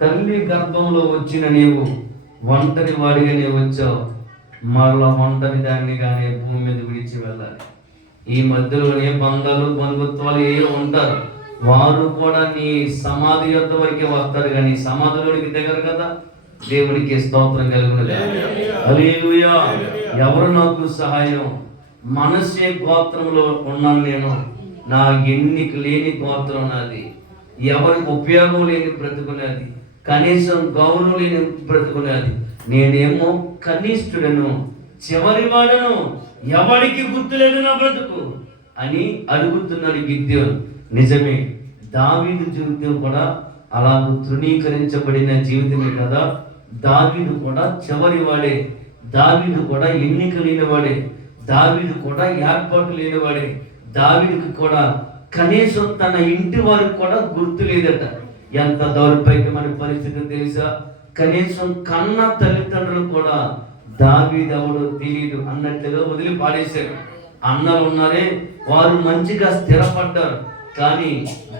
తల్లి గర్భంలో వచ్చిన నీవు ఒంటరి వాడిగానే వచ్చావు, మరలా ఒంటరి దానిగానే భూమి మీద విడిచి వెళ్ళాలి. ఈ మధ్యలోనే బంధాలు బంధుత్వాలు ఏ ఉంటారు, వారు కూడా నీ సమాధి యొద్ద వరకే వస్తారు, కానీ సమాధిలోనికి దగ్గర కదా. దేవునికి స్తోత్రం కలుగును. హల్లెలూయా. ఎవరు నాకు సహాయం? మనస్సే గోత్రంలో ఉన్నాను నేను, నా ఎన్నిక లేని గోత్రం నాది, ఎవరికి ఉపయోగం లేని బ్రతుకునేది, కనీసం గౌరవం లేని బ్రతుకునేది, నేనేమో కనిష్ఠుడను, చివరి వాడను, ఎవరికి గుర్తులేదు నా బ్రతుకు అని అడుగుతున్నాడు గిద్యోను. నిజమే, దావీదు జీవితం కూడా అలాగూ తృణీకరించబడిన జీవితమే కదా. దావీదు కూడా చివరి వాడే, దావీదు కూడా ఎన్నిక లేనివాడే, దావీదు కూడా ఏర్పాటు లేనివాడే, దావీదుకు కూడా కనీసం తన ఇంటి వారికి కూడా గుర్తు లేదట. ఎంత దౌర్భాగ్యమైన పరిస్థితి తెలుసా? కనీసం కన్న తల్లిదండ్రులు కూడా దావీదు ఎవడో తెలియదు అన్నట్లుగా వదిలి పాడేశారు. అన్నలు ఉన్నారే, వారు మంచిగా స్థిరపడ్డారు, కానీ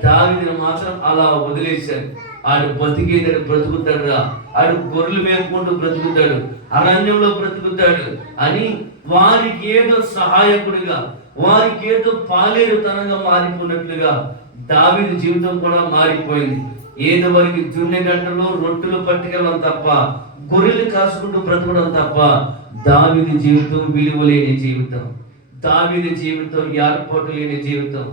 దావీదును మాత్రం అలా వదిలేశారు. ఆడు బతికేదాడు బ్రతుకుతాడురా, ఆడు గొర్రెలు మేపుకుంటూ బ్రతుకుతాడు, అరణ్యంలో బ్రతుకుతాడు అని వారికి ఏదో సహాయకుడిగా, వారికి ఏదో పాలేరుతనంగా మారిపోయినట్లుగా దావీదు జీవితం కూడా మారిపోయింది. ఏదో వరకు జున్నె గంటలు రొట్టెలు పట్టుకెళ్ళడం తప్ప, గొర్రెలు కాసుకుంటూ బ్రతకడం తప్ప దావీదు జీవితం విలువ లేని జీవితం, దావీదు జీవితం ఏర్పాటు లేని జీవితం,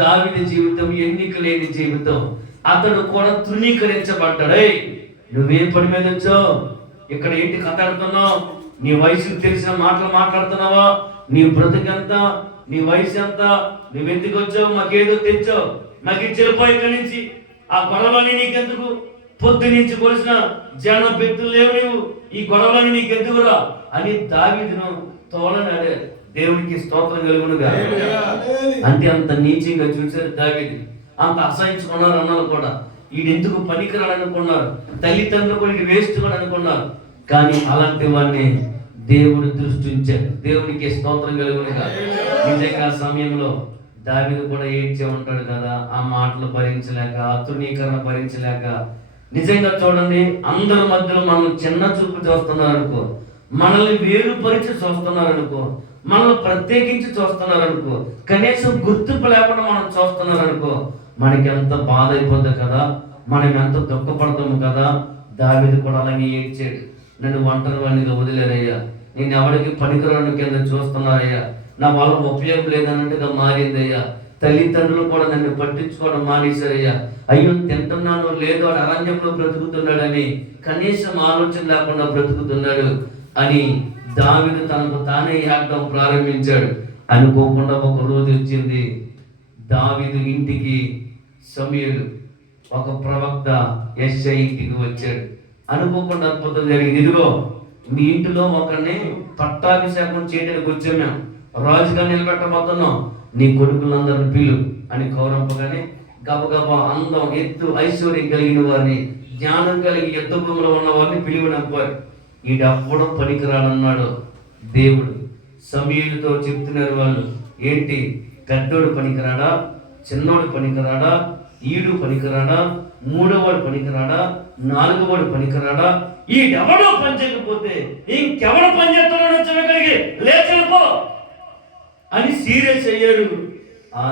దావీదు జీవితం ఎన్నిక లేని జీవితం. అతడు కూడా తృణీకరించబడ్డాడు. నువ్వేం పని మీద వచ్చావు? ఇక్కడ ఏంటి కథాడుతున్నావు? నీ వయసుకు తెలిసిన మాటలు మాట్లాడుతున్నావా? నీ బ్రతుకెంత, నీ వయసు ఎంత, నువ్వెందుకు వచ్చావు? మాకేదో తెచ్చావు, నాకు చెల్లిపోయి నుంచి ఆ గొడవలని నీకెందుకు? పొద్దు నుంచి కొలిసిన జన పెద్దలు లేవు, నీవు ఈ గొడవలని నీకెందుకురా అని దావీదును తోలనాడే. దేవునికి స్తోత్రం కలుగునుగా. అంటే అంత నీచంగా చూశారు దావీదు, అంత అసహించుకున్నారు అన్నారు కూడా. వీడెందుకు పనికిరాడు అనుకున్నారు, తల్లిదండ్రులు కూడా వీడు వేస్ట్ కూడా అనుకున్నారు. కానీ అలాంటి వాడిని దేవుడు దృష్టించాడు. దేవునికి స్తోత్రం కలుగునుగా. నిజంగా ఆ సమయంలో దావీదు కూడా ఏడ్చే ఉంటాడు కదా, ఆ మాటలు భరించలేక, తృణీకరణ భరించలేక. నిజంగా చూడండి, అందరి మధ్యలో మనం చిన్న చూపు చూస్తున్నారు అనుకో, మనల్ని వేరుపరిచి చూస్తున్నారు అనుకో, మనల్ని ప్రత్యేకించి చూస్తున్నారు అనుకో, కనీసం గుర్తింపు లేకుండా మనం చూస్తున్నారు అనుకో, మనకి ఎంత బాధ అయిపోద్ది కదా, మనం ఎంత దుఃఖపడతాము కదా. దావీదు కూడా అలాగే ఏడ్చాడు. నన్ను ఒంటరి వాడిగా వదిలేరయ్యా, నేను ఎవరికి పనికిరాని కింద చూస్తున్నారయ్యా, నా వల్ల ఉపయోగం లేదన్నట్టుగా మారిందయ్యా, తల్లిదండ్రులు కూడా నన్ను పట్టించుకోవడం మానేశారయ్యా, అయ్యో తింటున్నాను లేదో అరణ్యంలో బ్రతుకుతున్నాడని కనీసం ఆలోచన లేకుండా బ్రతుకుతున్నాడు అని దావీదు తనకు తానే ఏడడం ప్రారంభించాడు. అనుకోకుండా ఒక రోజు వచ్చింది, దావీదు ఇంటికి సమూయేలు ఒక ప్రవక్త యెషయా ఇంటికి వచ్చాడు. అనుకోకుండా అద్భుతం జరిగింది. ఇదిగో మీ ఇంటిలో ఒకరిని పట్టాభిషేకం చేయడానికి వచ్చాం, మేము రాజుగా నిలబెట్టబోతున్నాం, నీ కొడుకులందరిని పిలు అని కౌరంపగానే గబగబా అందం, ఎత్తు, ఐశ్వర్యం కలిగిన వారిని, జ్ఞానం కలిగి యుద్ధ భూమిలో ఉన్న వారిని పిలువనంపారు. ఈడప్పుడు పనికిరాడన్నాడు దేవుడు. సమూయేలుతో చెప్తున్నారు వాళ్ళు, ఏంటి పెద్దోడు పనికిరాడా, చిన్నోడు పనికిరాడా, ఈడు పనికిరాడా, మూడోవాడు పనికిరాడా, నాలుగోవాడు పనికిరాడా, ఈడెవడో పని చేయకపోతే ఇంకెవడో పని చేస్తున్నాడు, వచ్చి ఇక్కడికి లేచిపో అని సీరియస్ అయ్యారు. ఆ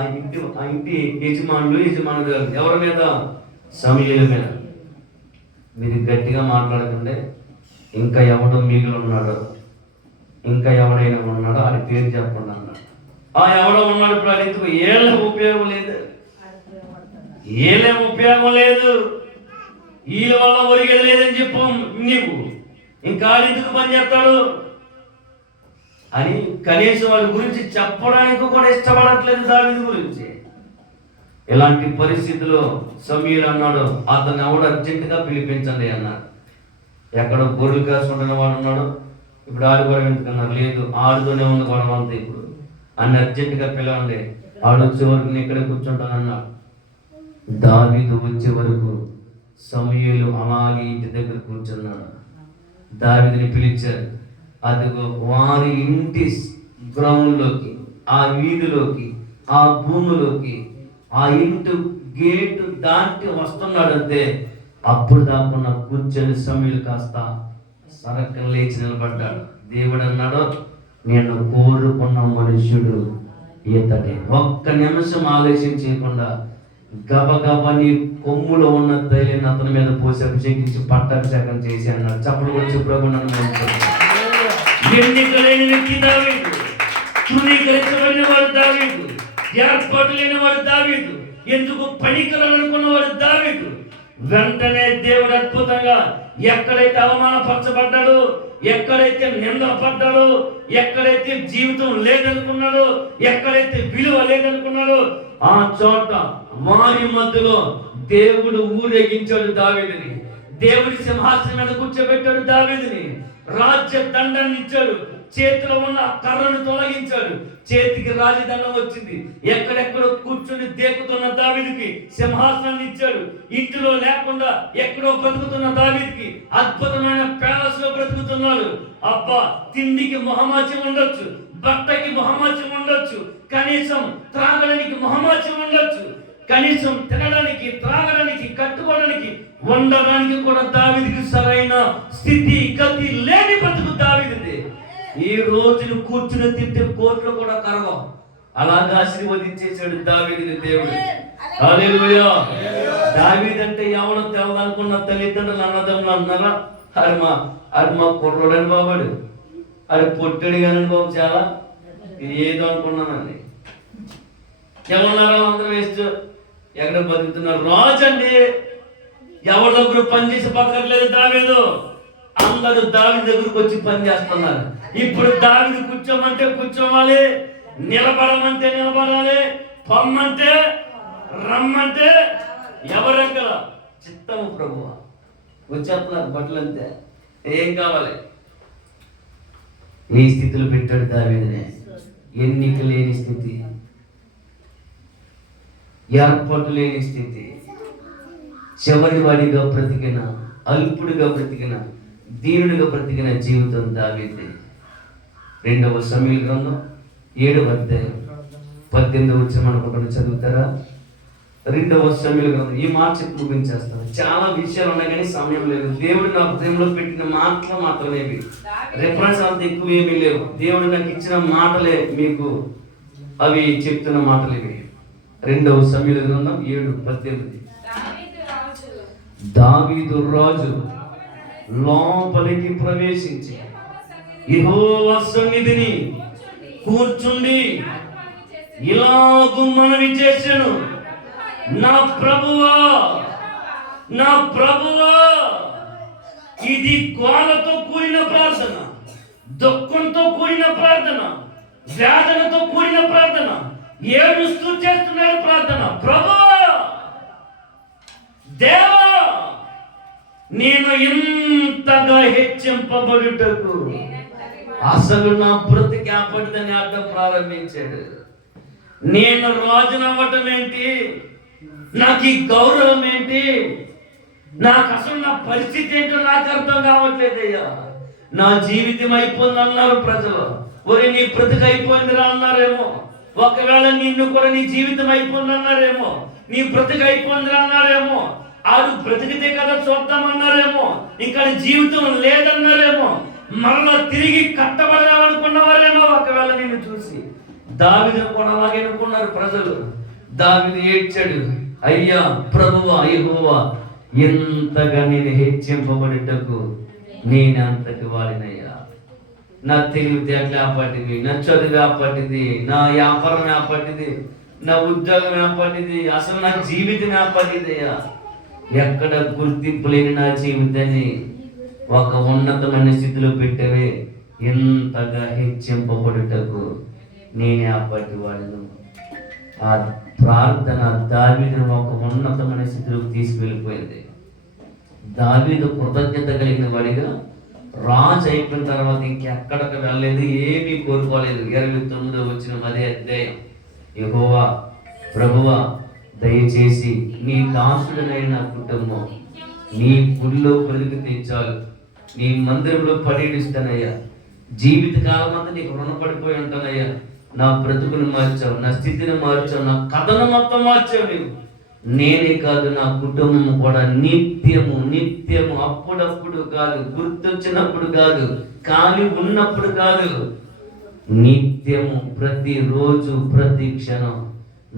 ఇంటి యజమానులు ఎవరి మీద? సమూయేలు మీద. మీరు గట్టిగా మాట్లాడకండి, ఇంకా ఎవడో మిగిలి ఉన్నాడు, ఇంకా ఎవడైనా ఉన్నాడో అని పేరు చెప్పండి అన్నాడు. ఆ ఎవడో ఉన్నాడు, ఇప్పుడు అది ఎందుకు? ఏళ్ళ ఉపయోగం లేదు, ఏళ్ళే ఉపయోగం లేదు, వీళ్ళ వల్ల ఒరిగేది లేదని చెప్పు నీవు, ఇంకా ఎందుకు పని చేస్తాడు అని కనీసం వాళ్ళ గురించి చెప్పడానికి కూడా ఇష్టపడట్లేదు దావీదు గురించి. ఇలాంటి పరిస్థితిలో సమూయేలు అన్నాడు, అతను ఎవడు అర్జెంటుగా పిలిపించండి అన్నాడు. ఎక్కడో గొర్రెలు కాసుకుంటున్న వాడు ఉన్నాడు, ఇప్పుడు ఆడు కూడా ఎందుకన్నారు, లేదు ఆడుతూనే ఉంది గొడవ అంతా ఇప్పుడు అన్ని అర్జెంటుగా పిలవండి ఆడు వచ్చే వరకు నేను ఇక్కడ కూర్చుంటానన్నాడు. దావీదు వచ్చే వరకు సమూయేలు అలాగే ఇంటి దగ్గర కూర్చున్నాడు. దావీదుని పిలిచారు. అదిగో వారి ఇంటి గ్రౌండ్లోకి, ఆ వీధిలోకి, ఆ భూమిలోకి, ఆ ఇంటి గేటు దాటి వస్తున్నాడంతే. అప్పుడు దాకా కూర్చొని సమూయేలు కాస్త సరక్కన లేచి నిలబడ్డాడు. దేవుడు అన్నాడు, నేను కోరుకున్న మనుష్యుడు ఇతడే. ఒక్క నిమిషం ఆలస్యం చేయకుండా గబగబా నీ కొమ్ములో ఉన్న తైలిని అతని మీద పోసి అభిషేకించి పట్టాభిషేకం చేసి అన్నాడు. చప్పలు వచ్చి ప్రభు నన్ను ఎన్నిక లేని వ్యక్తి దావీదు, తృణీకరించబడిన వాడు దావీదు, ఏర్పాటు లేని వాడు దావీదు, ఎందుకు పనికిరాలనుకున్నవాడు దావీదు. వెంటనే దేవుడు అద్భుతంగా ఎక్కడైతే అవమానపరచబడ్డాడో, ఎక్కడైతే నిందపడ్డాడో, ఎక్కడైతే జీవితం లేదనుకున్నాడో, ఎక్కడైతే విలువ లేదనుకున్నాడో ఆ చోట వారి మధ్యలో దేవుడు ఊరేగించాడు దావీదుని. దేవుడి సింహాసనం మీద కూర్చోబెట్టాడు దావీదుని. రాజ్య దండాన్ని ఇచ్చాడు. చేతిలో ఉన్న కర్రను తొలగించాడు. చేతికి రాజదండం వచ్చింది. ఎక్కడెక్కడో కూర్చొని దేకుతున్న దావీదుకి సింహాసనాన్ని ఇచ్చాడు. ఇంటిలో లేకుండా ఎక్కడో బ్రతుకుతున్న దావీదుకి అద్భుతమైన ప్యాలెస్ లో బ్రతుకుతున్నాడు. అబ్బా, తిండికి మొహమాచ్యం ఉండొచ్చు, బట్టకి మొహమాచ్యం ఉండొచ్చు, కనీసం త్రాగడానికి మొహమాచ్యం ఉండొచ్చు, కనీసం తినడానికి, త్రాగడానికి, కట్టుకోవడానికి, ఉండడానికి కూడా దావీదుకి సరైన స్థితి గతి లేని బ్రతుకు దావీదుది. ఈ రోజును కూర్చుని తింటే కోట్లు కూడా కరగం. అలాగా ఆశీర్వదించేశాడు దావీదుని దేవుడు. హల్లెలూయా. దావీదు అంటే ఎవడో తెలదనుకున్న తల్లిదండ్రులు అన్నదమ్ములు అన్నారా? అది మా కుర్రోడని బాబాడు, అది పొట్టడు కానీ బాబు, చాలా ఇది ఏదో అనుకున్నానండి. ఏమన్నారా? అందరూ వేస్ట్, ఎక్కడ బతుకుతున్నారు. రాజు అండి, ఎవరి దగ్గర పని చేసి బతకట్లేదు దావీదు. అందరూ దావీదు దగ్గరకు వచ్చి పని చేస్తున్నారు. ఇప్పుడు దావీదు కూర్చోమంటే కూర్చోవాలి, నిలబడమంటే నిలబడాలి, పొమ్మంటే రమ్మంటే ఎవరెక్కడ చిత్తము ప్రభువా. వచ్చేస్తున్నారు బట్టలు అంతే. ఏం కావాలి? ఏ స్థితిలో పెట్టాడు దావీదునే? ఎన్నిక లేని స్థితి, ఏర్పాటు లేని స్థితి, చివరి వాడిగా బ్రతికిన, అల్పుడిగా బ్రతికిన, దీనుడిగా బ్రతికిన జీవితం దావీదు. 2వ సమూయేలు గ్రంథం 7వ అధ్యాయం 18వ వచనం అనుకుంటున్నా, చదువుతారా? 2వ సమూయేలు గ్రంథం. ఈ మాట చెప్పి ముగించేస్తాను. చాలా విషయాలు ఉన్నాయి కానీ సమయం లేదు. దేవుడు నా హృదయంలో పెట్టిన మాటలు మాత్రమే, రిఫరెన్స్ అంత ఎక్కువ ఏమీ లేవు. దేవుడు నాకు ఇచ్చిన మాటలే మీకు అవి చెప్తున్న మాటలు ఇవి. 2వ సమూయేలు గ్రంథం 7:18. దావీదు రాజు లోపలికి ప్రవేశించి యెహోవా సన్నిధిని కూర్చుండి ఇలాగు మనవి చేశాను, నా ప్రభువా, నా ప్రభువా. ఇది గోలతో కూడిన ప్రార్థన, దుఃఖంతో కూడిన ప్రార్థన, వేదనతో కూడిన ప్రార్థన, ఏడుస్తూ చేస్తున్నాడు ప్రార్థన. ప్రభువా, దేవా, నేను ఇంతగా హెచ్చింపబడుటకు అసలు నా బ్రతికి ఆపడిదని అర్థం ప్రారంభించాడు. నేను రాజునవ్వటం ఏంటి? నాకు ఈ గౌరవం ఏంటి? నాకు అసలు నా పరిస్థితి ఏంటో నాకు అర్థం కావట్లేదయ్యా. నా జీవితం అయిపోయింది అన్నారు ప్రజలు. ఒరే, నీ బ్రతికి అయిపోయిందిరా అన్నారేమో. ఒకవేళ నిన్ను కూడా నీ జీవితం అయిపోయింది అన్నారేమో, నీ బ్రతికి అయిపోయిందిరా అన్నారేమో. ఆడు బ్రతికితే కదా చూద్దామన్నారేమో, ఇంకా జీవితం లేదన్నారేమో, మరలా తిరిగి కట్టబడదామనుకున్నవారేమో. ఒకవేళ నిన్ను చూసి దావీదు కూడా అలాగే అనుకున్నారు ప్రజలు. దావీదు ఏడ్చాడు, అయ్యా ప్రభువా, యెహోవా, ఎంతగా నేను హెచ్చింపబడిటకు నేను అంతటి వాడినయ్యా. నా తెలివితేటలు ఆపట్టింది, నా చదువు ఆపట్టింది, నా వ్యాపారం ఆపట్టింది, నా ఉద్యోగం ఆపట్టింది, అసలు నా జీవితం ఆపట్టింది అయ్యా. ఎక్కడ గుర్తింపు లేని నా జీవితాన్ని ఒక ఉన్నతమైన స్థితిలో పెట్టవే, ఎంతగా హెచ్చింపబడుటకు నేనే ఆపట్టి వాడను. ఆ ప్రార్థన దావీదును ఒక ఉన్నతమైన స్థితిలోకి తీసుకువెళ్ళిపోయింది. దావీదు కృతజ్ఞత కలిగిన వాడిగా రాజు అయిపోయిన తర్వాత ఇంకెక్కడికి వెళ్ళలేదు, ఏమీ కోరుకోలేదు. 29వ వచనం అదే అధ్యాయం యెహోవా ప్రభువా దయచేసి నీ దాసుడనైన కుటుంబం నీ గుడిలో బ్రతికితే చాలు, నీ మందిరంలో పర్యటిస్తానయ్యా, జీవితకాలం అంతా నీకు రుణపడిపోయి ఉంటానయ్యా. నా బ్రతుకుని మార్చావు, నా స్థితిని మార్చావు, నా కథను మొత్తం మార్చావు నీవు. నేనే కాదు, నా కుటుంబం కూడా నిత్యము నిత్యము, అప్పుడప్పుడు కాదు, గుర్తొచ్చినప్పుడు కాదు, ఖాళీ ఉన్నప్పుడు కాదు, నిత్యము ప్రతిరోజు ప్రతి క్షణం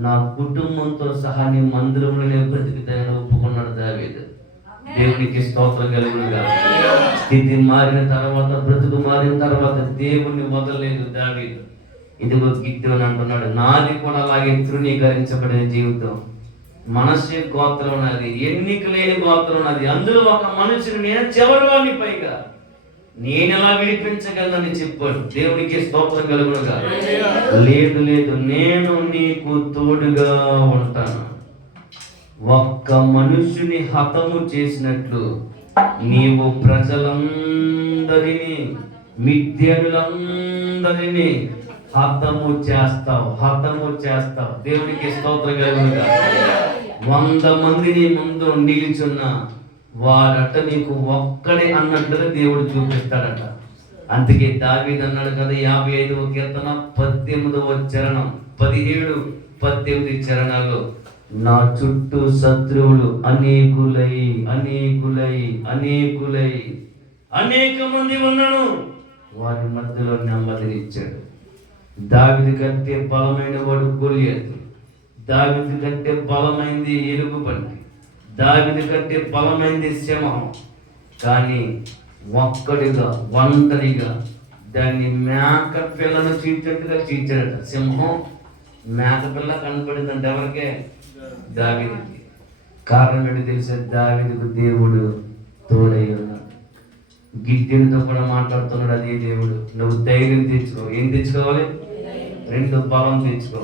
నా కుటుంబంతో సహా నీ మందిరంలోనే బ్రతికితానని ఒప్పుకున్నాడు దావీదు. దేవునికి స్తోత్రం కలుగునుగా. స్థితి మారిన తర్వాత, బ్రతుకు మారిన తర్వాత దేవుణ్ణి వదలలేదు దావీదు. ఇదిగో గిద్యోను అంటున్నాడు, నాది కూడా అలాగే తృణీకరించబడిన జీవితం. మనస్సు గోత్రం ఉన్నది, ఎన్నిక లేని గోత్రం ఉన్నది, అందులో ఒక మనుషుని నేను చివరివాడిని, పైగా నేను ఎలా విడిపించగలనని చెప్పాడు. దేవునికి స్తోత్రం కలుగునుగా. లేదు లేదు, నేను నీకు తోడుగా ఉంటాను. ఒక్క మనుష్యుని హతము చేసినట్లు నీవు ప్రజలందరినీ, మిద్యానులందరినీ హతము చేస్తావు, హతము చేస్తావు. దేవునికి స్తోత్రం కలుగునుగా. 100 మందిని ముందు నిలిచున్న వారట నీకు ఒక్కడే అన్నట్టుగా దేవుడు చూపిస్తాడట. అందుకే దావీదు అన్నాడు కదా, 55వ కీర్తన 18వ చరణం, 17, 18 చరణాలు, నా చుట్టూ శత్రువులు అనేకులై అనేకులై అనేకులై అనేక మంది ఉన్నాను, వారి మధ్యలో నెమ్మదినిచ్చాడు. దావీదు కంటే బలమైన వాడు గొలియాతు, దావీదు కంటే బలమైంది ఎలుగుబంటి, దావీదు కంటే బలమైంది సింహం. కానీ ఒక్కడిగా, ఒంటరిగా దాన్ని మేక పిల్లను చీల్చేట్టుగా చీల్చాడట. సింహం మేక పిల్ల కనపడిందంటే ఎవరికే? దావీదుకి. కారణం ఏంటి తెలిసే? దావీదుకు దేవుడు తోడై ఉన్నాడు. గిద్యోనుతో కూడా మాట్లాడుతున్నాడు అదే దేవుడు. నువ్వు ధైర్యం తెచ్చుకో. ఏం తెచ్చుకోవాలి? 2 బలం తెచ్చుకో.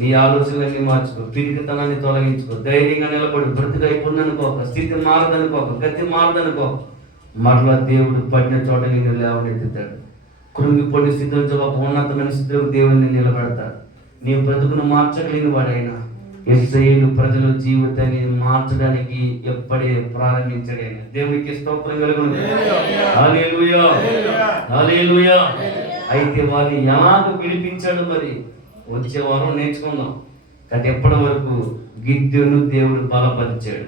నీ ఆలోచనలన్నీ మార్చుకో, పిరికితనాన్ని తొలగించుకో, ధైర్యంగా నిలబడి. బ్రతుకు అయిపోయిందనుకోక, స్థితి మారదనుకోక, గతి మారదనుకోక, మరలా దేవుడు పడిన చోట నేను లేవనెత్తుతాడు. కృంగిపోయిన స్థితి నుంచి ఒక ఉన్నతమైన స్థితిలో దేవుడిని నిలబెడతాడు. నీ బ్రతుకును మార్చగలిగిన వాడైనా, ఇశ్రాయేలు ప్రజల జీవితాన్ని మార్చడానికి ఎప్పుడే ప్రారంభించాడైనా. దేవునికి స్తోత్రం కలుగును. హల్లెలూయా, హల్లెలూయా. అయితే వారిని ఎలాగ విడిపించాడు మరి వచ్చే వారం నేర్చుకుందాం. కానీ ఎప్పటి వరకు గిద్యోను దేవుడు బలపరిచాడు.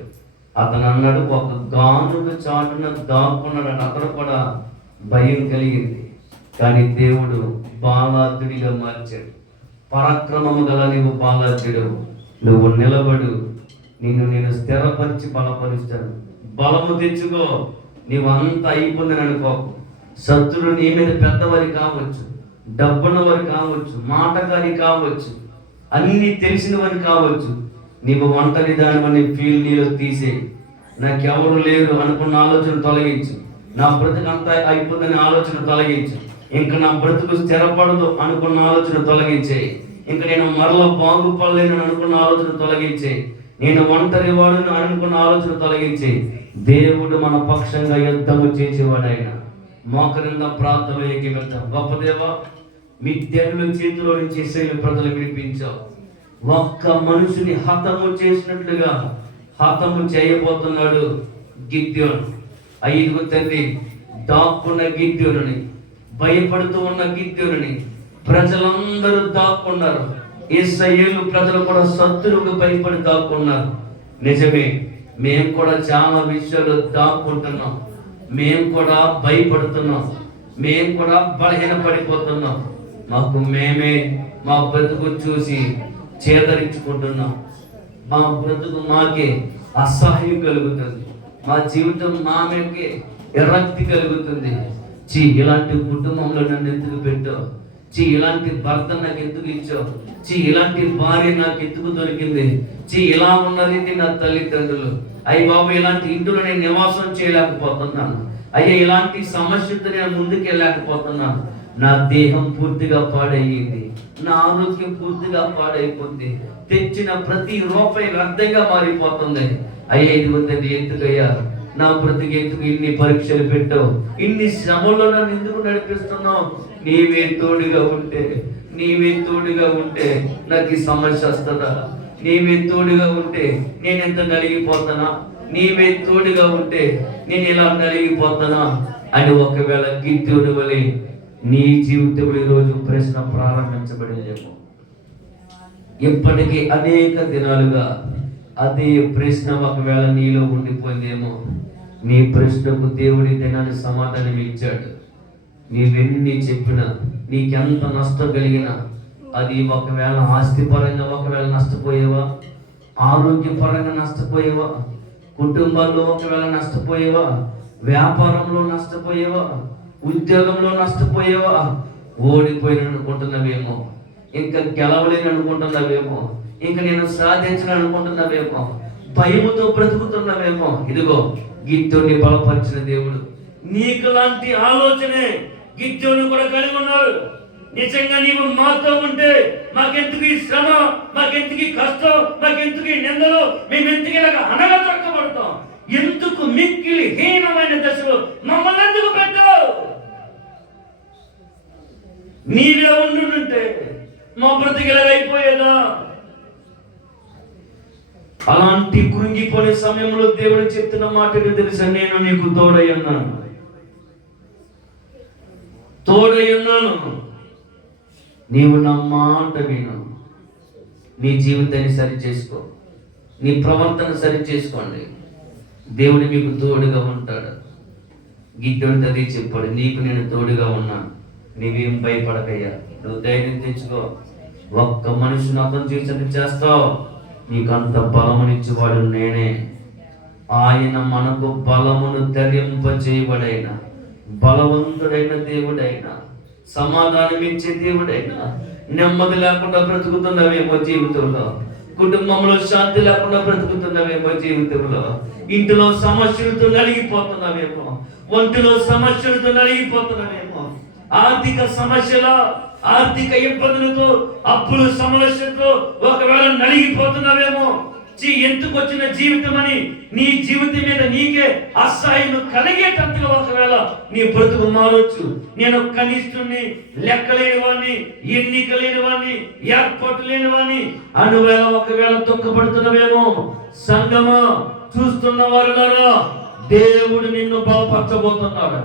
అతను అన్నాడు, ఒక గానుగ చాటున దాక్కున్నాడు. అతను కూడా భయం కలిగింది. కానీ దేవుడు బాలార్జుడిగా మార్చాడు. పరాక్రమము గల నీవు బాలార్జుడు, నువ్వు నిలబడు, నేను స్థిరపరిచి బలపరుస్తాను. బలము తెచ్చుకో. నీవు అంతా అయిపోయిందని అనుకోకు. శత్రుడు నీ మీద పెద్దవారి కావచ్చు, డబ్బున్నవారు కావచ్చు, మాటగారి కావచ్చు, అన్నీ తెలిసిన వారి కావచ్చు. నీవు ఒంటరి దానివని ఫీల్ నీలో తీసేయి. నాకెవరు లేరు అనుకున్న ఆలోచన తొలగించు. నా బ్రతుకు అంతా అయిపోతుందని ఆలోచన తొలగించు. ఇంకా నా బ్రతుకు స్థిరపడదు అనుకున్న ఆలోచన తొలగించేయి. ఇంకా నేను మరలా బాగుపడలేను అనుకున్న ఆలోచన తొలగించేయి. నేను ఒంటరి వాడును అనుకున్న ఆలోచన తొలగించేయి. దేవుడు మన పక్షంగా యుద్ధము చేసేవాడైన మోకరింద ప్రార్థనలో ఏకీభవిద్దాం. గొప్ప దేవా, మిద్యానుల చేతిలో నుంచి ఇశ్రాయేలు ప్రజలు విడిపించావు. ఒక్క మనుషుని హతము చేసినట్లుగా హతము చేయబోతున్నాడు గిద్యోను. 5 తండ్రి దాక్కున్న గిద్యోనుని, భయపడుతూ ఉన్న గిద్యోనుని ప్రజలందరూ దాక్కున్నారు. ఇశ్రాయేలు ప్రజలు కూడా శత్రువుకు భయపడి దాక్కున్నారు. నిజమే, మేము కూడా చాలా విషయాలు దాక్కుంటున్నాం. మేము కూడా భయపడుతున్నాం. మేము కూడా బలహీనపడిపోతున్నాం. మేమే మా బ్రతుకు చూసి చేదరించుకుంటున్నాం. మా బ్రతుకు మాకే అసహ్యం కలుగుతుంది. మా జీవితం మాకే విరక్తి కలుగుతుంది. ఇలాంటి కుటుంబంలో నన్ను ఎందుకు పెట్టావు? ఇలాంటి భర్త నాకు ఎందుకు ఇచ్చావు? ఇలాంటి భార్య నాకు ఎందుకు దొరికింది? ఇలా ఉన్నది నా తల్లిదండ్రులు. అయ్యి బాబు, ఇలాంటి ఇంట్లో నేను నివాసం చేయలేకపోతున్నాను. అయ్యా, ఇలాంటి సమస్యతో నేను ముందుకు వెళ్ళలేకపోతున్నాను. నా దేహం పూర్తిగా పాడయ్యింది, నా ఆరోగ్యం పూర్తిగా పాడైపోతుంది, తెచ్చిన ప్రతి రూపాయి వ్యర్థంగా మారిపోతుంది. అయ్యా, ఇది వద్దండి, ఎందుకయ్యా నా బ్రతికి ఎందుకు ఇన్ని పరీక్షలు పెట్టావు? ఇన్ని శ్రమలో నన్ను ఎందుకు నడిపిస్తున్నావు? నీవే తోడుగా ఉంటే నీవే తోడుగా ఉంటే నాకు ఈ సమస్య వస్తుందా, నీవే తోడుగా ఉంటే నేను ఎంత నలిగిపోతానా, నీవే తోడుగా ఉంటే నేను ఇలా నలిగిపోతానా అని ఒకవేళ గిద్దెడు వలె నీ జీవితంలో ఈరోజు ప్రశ్న ప్రారంభించబడేదేమో. ఇప్పటికీ అనేక దినాలుగా అదే ప్రశ్న ఒకవేళ నీలో ఉండిపోయిందేమో. నీ ప్రశ్నకు దేవుడి దినాన్ని సమాధానం ఇచ్చాడు. నీవెన్ని చెప్పినా, నీకెంత నష్టం కలిగినా, అది ఒకవేళ ఆస్తిపరంగా ఒకవేళ నష్టపోయేవా, ఆరోగ్యపరంగా నష్టపోయేవా, కుటుంబాల్లో ఒకవేళ నష్టపోయేవా, వ్యాపారంలో నష్టపోయేవా, ఉద్యోగంలో నష్టపోయేవా, ఓడిపోయిన అనుకుంటున్నావేమో, ఇంకా గెలవలేని అనుకుంటున్నావేమో, ఇంకా నేను సాధించను అనుకుంటున్నావేమో, భయముతో బ్రతుకుతున్నావేమో. ఇదిగో గిద్దోని బలపరిచిన దేవుడు నీకు లాంటి ఆలోచనే గిద్దోని కూడా కలిగి ఉన్నాడు. నిజంగా నీవు మాతో ఉంటే మాకెందుకు ఈ శ్రమ, మాకెందుకు ఈ కష్టం, మాకెందుకు ఈ నిందలు, మేమెందుకు ఇలాగ అనగదొక్కబడతాం, ఎందుకు మిక్కిలి హీనమైన దశలో మమ్మల్ని ఎందుకు పెట్టావు? నీవే ఉండుంటే మా బ్రతికిలాగైపోయేదా? అలాంటి కృంగిపోయే సమయంలో దేవుడు చెప్తున్న మాట తెలుసా? నేను నీకు తోడై ఉన్నాను, తోడై ఉన్నాను, నీవు నా మాట విను. నీ జీవితాన్ని సరి చేసుకో, నీ ప్రవర్తన సరి చేసుకోండి, దేవుడు మీకు తోడుగా ఉంటాడు. గిద్దోడితో అదే చెప్పాడు, నీకు నేను తోడుగా ఉన్నాను, నీవేం భయపడకయ్యా, నువ్వు ధైర్యం తెచ్చుకో. ఒక్క మనిషిని అర్థం చేసినట్టు చేస్తావు, నీకంత బలమునిచ్చేవాడు నేనే. ఆయన మనకు బలమును ధరింపజేయబడైన బలవంతుడైన దేవుడైన సమాధానం ఇచ్చే దేవుడైనా. నెమ్మది లేకుండా బ్రతుకుతున్నవేమో జీవితంలో, కుటుంబంలో శాంతి లేకుండా బ్రతుకుతున్నవేమో జీవితంలో, ఇంటిలో సమస్యలతో నలిగిపోతున్నావేమో, ఒంటిలో సమస్యలతో నలిగిపోతున్నావేమో, ఆర్థిక సమస్యల ఆర్థిక ఇబ్బందులతో అప్పులు సమస్యలతో ఒకవేళ నలిగిపోతున్నావేమో. ఎందుకు వచ్చిన జీవితం అని నీ జీవితం మీద నీకే అసహ్యం కలిగేటట్టుగా ఒకవేళ నీ బ్రతుకు మారొచ్చు. నేను కనిష్ఠుని, లెక్కలేని వాడిని, ఎన్నిక లేని వాడిని, ఏర్పాటు లేని వాడిని అనువేళ ఒకవేళ దుఃఖపడుతున్నవేమో. సంగమా, చూస్తున్న వారులారా, దేవుడు నిన్ను బలపరచబోతున్నాడు,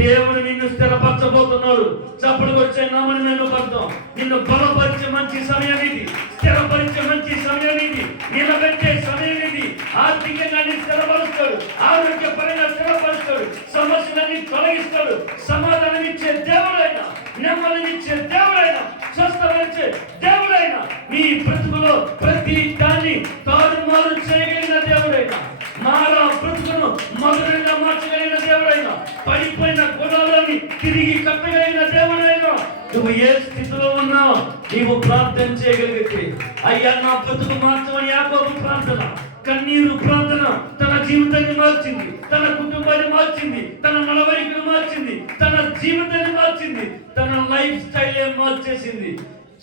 దేవుడు నిన్ను స్థిరపరచబోతున్నాడు. చప్పుడు వచ్చే నామని నేను పడతాం. నిన్ను బలపరిచే మంచి సమయం ఇది, స్థిరపరిచే మంచి సమయం ఇది, నిలబెట్టే సమయం ఇది. ఆర్థికంగా స్థిరపరుస్తాడు, ఆరోగ్యపరంగా స్థిరపరుస్తాడు, సమస్యలన్నీ తొలగిస్తాడు. సమాధానం ఇచ్చే దేవుడైనా, నెమ్మదినిచ్చే దేవుడైనా, స్వస్థపరిచే దేవుడైనా, నీ బ్రతుకులో ప్రతి దాన్ని తారుమారు చేయగలిగిన దేవుడైనా, మారా బ్రతుకును మధురంగా మార్చగలిగిన దేవుడైనా, పడిపోయిన గుణాలని తిరిగి కట్టగలిగిన దేవుడైనా, నువ్వు ఏ స్థితిలో ఉన్నావు నీవు ప్రార్థన చేయగలిగితే, అయ్యా నా బ్రతుకు మార్చమని యాకోబు ప్రార్థన, కన్నీరు ప్రార్థన తన జీవితాన్ని మార్చింది, తన కుటుంబాన్ని మార్చింది, తన నడవడికను మార్చింది, తన జీవితాన్ని మార్చింది, తన లైఫ్ స్టైల్ మార్చేసింది,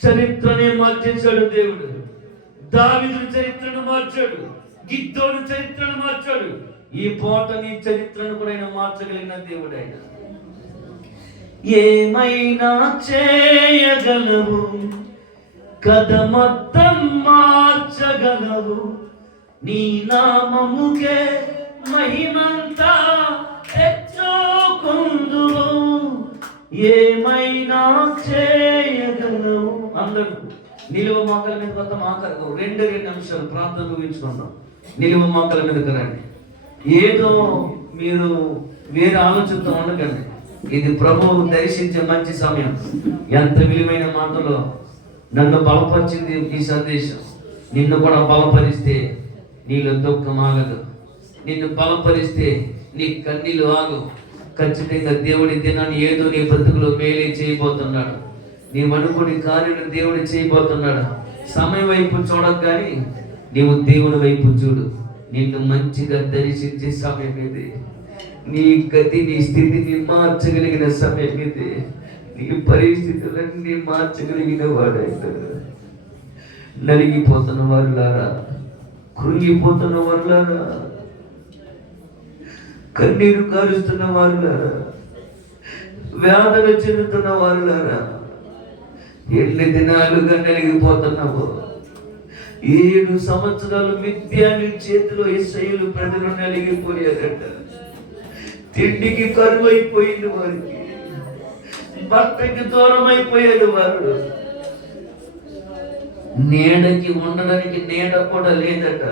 చరిత్రనే మార్చేశాడు దేవుడు. దావీదు చరిత్రను మార్చాడు, గిద్దోడు చరిత్రను మార్చాడు. ఈ పూట నీ చరిత్రను కూడా ఆయన మార్చగలిగిన దేవుడు. ఆయన ఏమైనా చేయగలవు, కథ మొత్తం మార్చగలవు, నీ నామముకే మహిమంతా తెచ్చుకుందువు. ఏమైనా చేయగలవు. అందరూ నిలువ మొక్కల మీద కొత్త మాకరకు 2 నిమిషాలు ప్రార్థన ముగించుకుందాం. నిలువ మొక్కల మీదకి రండి. ఏదో మీరు వేరే ఆలోచనతో ఉండకండి. ఇది ప్రభువు దర్శించే మంచి సమయం. ఎంత విలువైన మాటలో నన్ను బలపరిచింది ఈ సందేశం. నిన్ను కూడా బలపరిస్తే నీలో దుఃఖం ఆగదు, నిన్ను బలపరిస్తే నీ కన్నీళ్ళు ఆగు. ఖచ్చితంగా దేవుడి దినాన్ని ఏదో నీ బ్రతుకులో మేలే చేయబోతున్నాడు. నీవు అనుకుని కార్యం దేవుడు చేయబోతున్నాడు. సమయం వైపు చూడక కానీ నీవు దేవుడి వైపు చూడు. నిన్ను మంచిగా దర్శించే సమయం ఇది. నీ గతి, నీ స్థితిని మార్చగలిగిన సమయం ఇది. నీ పరిస్థితులన్నీ మార్చగలిగిన వాడైతాడు. నలిగిపోతున్న వారులారా, కృంగిపోతున్న వారులారా, కన్నీరు కారుస్తున్న వారులారా, వేదన చెందుతున్న వారులారా, ఎన్ని దినాలుగా నలిగిపోతున్నావు. 7 సంవత్సరాలు మిథ్యాని చేతిలో ఇశ్రాయేలు ప్రజలు నలిగిపోయారట. తిండికి కరువు అయిపోయింది వారికి, భర్తకి దూరం అయిపోయారు వారు, నీడకి ఉండడానికి నీడ కూడా లేదట.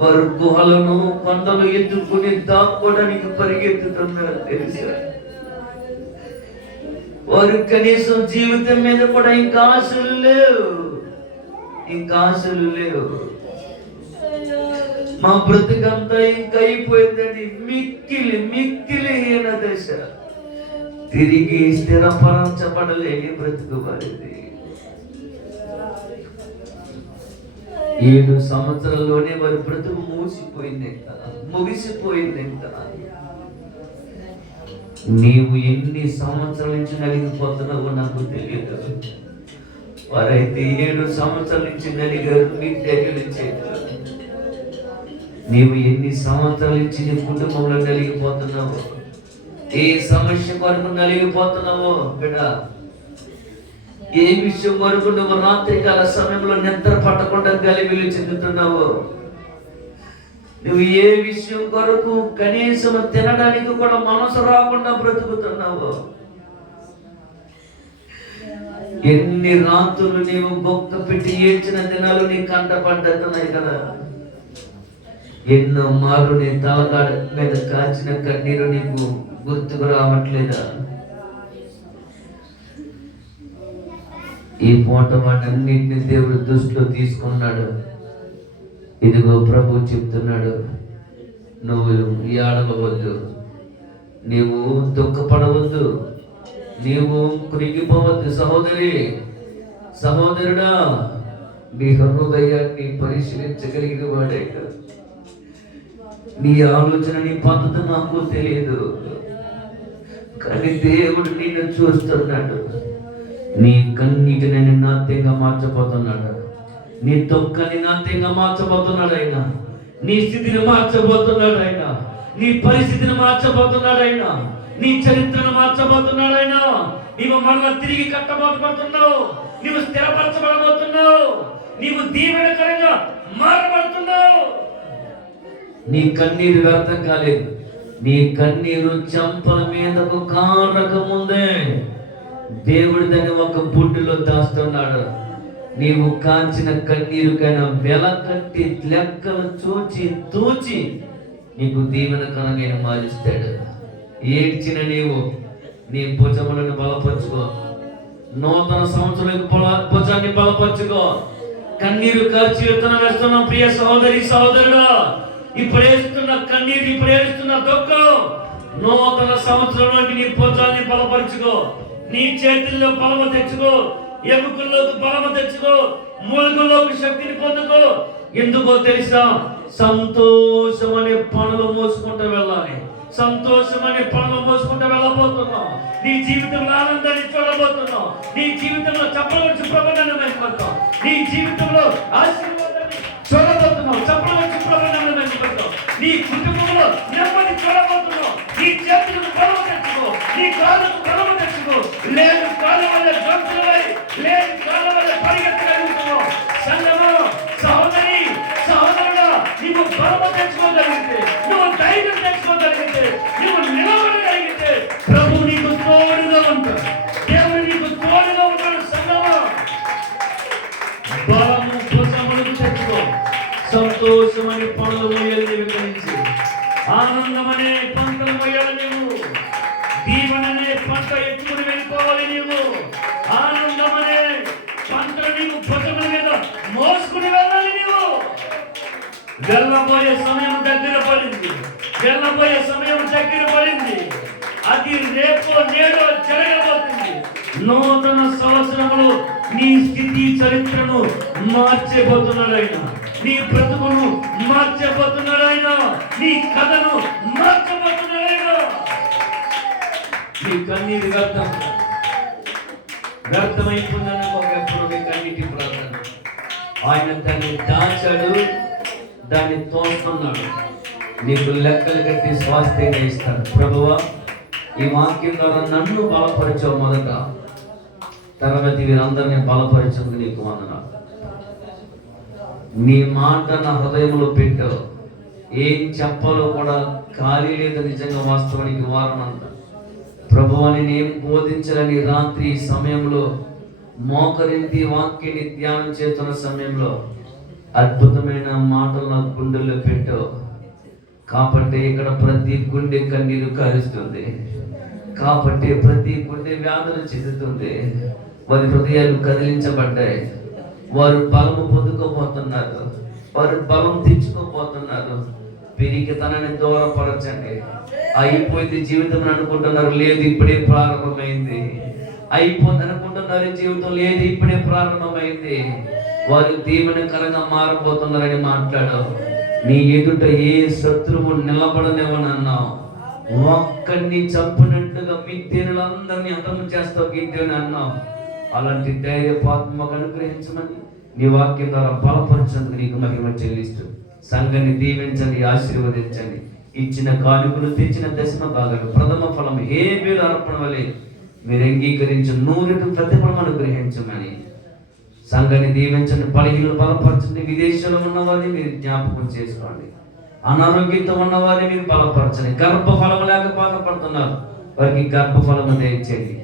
వారు గుహలను కొండలు ఎత్తుకుని దాక్కోవడానికి పరిగెత్తుతున్నారు తెలుసా. వారు కనీసం జీవితం మీద కూడా ఇంకా ఆశలు లేవు, ఇంకా ఆశలు లేవు. మా బ్రతుకంతా ఇంకా అయిపోయిందని మిక్కిలి మిక్కిలి హీన దశ. తిరిగి స్థిరపరచబడలేని బ్రతుకు వారిది. 7 సంవత్సరాల్లోనే వారి బ్రతుకు మూసిపోయిందంట, ముగిసిపోయిందంట. నీవు ఎన్ని సంవత్సరాల నుంచి నలిగిపోతున్నావో నాకు తెలియదు. వారైతే 7 సంవత్సరాల నుంచి నలిగారు మీ దగ్గర నుంచి. నీవు ఎన్ని సంవత్సరాల నుంచి నీ కుటుంబంలో నలిగిపోతున్నావు, ఏ సమస్య కొరకు నలిగిపోతున్నావో బిడ్డ, ఏ విషయం వరకు నువ్వు రాత్రికాల సమయంలో నిద్ర పట్టకుండా గలిబిలి చెందుతున్నావు, నువ్వు ఏ విషయం కొరకు కనీసం తినడానికి కూడా మనసు రాకుండా బ్రతుకుతున్నావు, ఎన్ని రాత్రులు నీవు బొక్క పెట్టి ఏడ్చిన దినాలు నీ కంట పడ్డుతున్నాయి కదా. ఎన్నో మార్లు నీ తలకాడ మీద కాచిన కన్నీరు నీకు గుర్తుకు రావట్లేదా? ఈ పూట వాటన్నింటినీ దేవుడు దృష్టిలో తీసుకున్నాడు. ఇదిగో ప్రభు చెప్తున్నాడు, నువ్వు ఏడవవద్దు, నీవు దుఃఖపడవద్దు, నీవు కృంగిపోవద్దు. సహోదరి సహోదరుడా, నీ హృదయాన్ని పరిశీలించగలిగిన వాడే, నీ ఆలోచన నీ పద్ధతి నాకు తెలియదు, కానీ దేవుడు నిన్ను చూస్తున్నాడు. నీ కన్నీటిని నాట్యంగా మార్చబోతున్నాడు, నీ దుఃఖాన్ని నాట్యంగా మార్చబోతున్నాడు ఆయన, నీ స్థితిని మార్చబోతున్నాడు ఆయన, నీ పరిస్థితిని మార్చబోతున్నాడు ఆయన, నీ చరిత్రను మార్చబోతున్నాడు ఆయన. నీవు మరలా తిరిగి కట్టబోతున్నావు, నీవు స్థిరపరచబడబోతున్నావు, నీవు దీవెనకరంగా మారబడుతున్నావు. నీ కన్నీరు వ్యర్థం కాలేదు. నీ కన్నీరు చెంపల మీదకు కారక ముందే దేవుడు దాన్ని ఒక బుడ్డులో దాస్తున్నాడు. నీవు కాంచిన కన్నీరుకైనా వెలకట్టి లెక్కలు చూచి తూచి నీకు దీవెనకరంగా మారుస్తాడు. ఏడ్చిన నీవు నీ భుజములను బలపరుచుకో, నూతన సంవత్సరం భుజాన్ని బలపరుచుకో. కన్నీరు కార్చి విత్తనం వేస్తున్న ప్రియ సహోదరి సహోదరుడా, ఇప్పుడు వేస్తున్న కన్నీరు, ఇప్పుడు వేస్తున్న దుఃఖం, నూతన సంవత్సరంలోకి నీ భుజాన్ని బలపరుచుకో, నీ చేతుల్లో బలము తెచ్చుకో, ఎముకల్లోకి బలము తెచ్చుకో, మూలుగుల్లోకి శక్తిని పొందుకో. ఎందుకో తెలుసా? సంతోషం అనే పనులు మోసుకుంటూ వెళ్ళాలి. సంతోషం అనే పనులు మోసుకుంటూ వెళ్ళబోతున్నావు. నీ జీవితంలో ఆనందాన్ని చూడబోతున్నావు. నీ జీవితంలో చెప్పవచ్చు ప్రబంధనం అయిపోతావు. నీ జీవితంలో ఆశీర్వాదాన్ని చూడబోతున్నావు. చెప్పవచ్చు ప్రబంధనం అయిపోతావు. నీ కుటుంబంలో నెమ్మది చూడబోతున్నావు. నీ చేతులకు బలము తెచ్చుకో, నీ కాళ్ళకు బలము తెచ్చుకో. లేదు కాళ్ళ వల్ల జంతువులై, లేదు కాళ్ళ వల్ల పరిగెత్తగలుగుతున్నావు. సంగమా, సహోదరి సహోదరుడా, నీవు బలము తెచ్చుకోగలిగితే, నువ్వు ధైర్యం తెచ్చుకోగలిగితే, నువ్వు నిలబడగలిగితే ప్రభు నీకు తోడుగా ఉంటాడు. దేవుడు నీకు తోడుగా ఉంటాడు. సంగమా, బలము భుజములకు తెచ్చుకో. సంతోషమని పనులు మొయ్యాలి వికరించి, ఆనందమనే పంటలు మొయ్యాలి నీవు. దీవెననే పంట ఎత్తుకుని వెళ్ళిపోవాలి నీవు. ఆనందమనే పంటలు నీవు భుజముల మీద మోసుకుని వెళ్ళాలి నీవు. వెళ్ళబోయే సమయం దగ్గర పడింది. వెళ్ళబోయే సమయం దగ్గర పడింది. అది రేపో నేడో జరగబోతుంది. నూతన సంవత్సరంలో నీ స్థితి చరిత్రను మార్చబోతున్నాడు ఆయన. నీ బ్రతుకును మార్చబోతున్నాడు ఆయన. నీ కథను మార్చబోతున్నాడు ఆయన. నీ కన్నీరు వ్యర్థమైపోయిందని ఒకప్పుడు నీ కన్నీటి ప్రార్థన ఆయన దాన్ని దాచాడు, దాన్ని తోస్తున్నాడు. నీకు లెక్కలు కట్టి స్వాస్థ్యంగా ఇస్తాడు. ప్రభువా, ఈ వాక్యం ద్వారా నన్ను బలపరిచావు. మొదట తర్వాత వీరందరినీ బలపరిచేందుకు నీకు వందనాలు. నీ మాట నా హృదయంలో పెట్టావు. ఏం చెప్పాలో కూడా ఖాళీ లేదు. నిజంగా వాస్తవానికి వారమంతా ప్రభువాని నేను బోధించాలని రాత్రి సమయంలో మోకరించి వాక్యాన్ని ధ్యానం చేస్తున్న సమయంలో అద్భుతమైన మాటలు నా గుండెల్లో పెట్టావు. కాబట్టి ఇక్కడ ప్రతి గుండె కన్నీరు కారుస్తుంది. కాబట్టి ప్రతి గుండె వ్యాధులు చెందుతుంది. వారి హృదయాలు కదిలించబడ్డాయి. వారు బలము పొందుకోబోతున్నారు. వారు బలం తెచ్చుకోబోతున్నారు. పెరిగితనాన్ని దూరపరచండి. అయిపోయింది జీవితం అనుకుంటున్నారు, లేదు ఇప్పుడే ప్రారంభమైంది. అయిపోయింది అనుకుంటున్నారు, జీవితం లేదు ఇప్పుడే ప్రారంభమైంది. వారు దీవెనకరంగా మారబోతున్నారని మాట్లాడు. నీ ఎదుట ఏ శత్రువు నిలబడనివ్వనన్నావు. ఒక్కడిని చంపినట్టుగా మిద్దెనులందరినీ హతము చేస్తావు గిద్దెని అన్నావు. అలాంటి ధైర్యపాత్మకు అనుగ్రహించమని నీ వాక్యం ద్వారా బలపరచందుకు నీకు మహిమ చెల్లిస్తూ సంఘాన్ని దీవించండి, ఆశీర్వదించండి. ఇచ్చిన కానుకలు, తెచ్చిన దశమ భాగాలు, ప్రథమ ఫలం హేబేలు అర్పణ వలె మీరు అంగీకరించి 100 ప్రతిఫలం అనుగ్రహించమని సంఘాన్ని దీవించండి. బలహీనలు బలపరచండి. విదేశాల్లో ఉన్నవారిని మీరు జ్ఞాపకం చేసుకోండి. అనారోగ్యంతో ఉన్నవారిని మీరు బలపరచండి. గర్భఫలం లేక బాధపడుతున్నారు, వారికి గర్భఫలం దయచేయండి.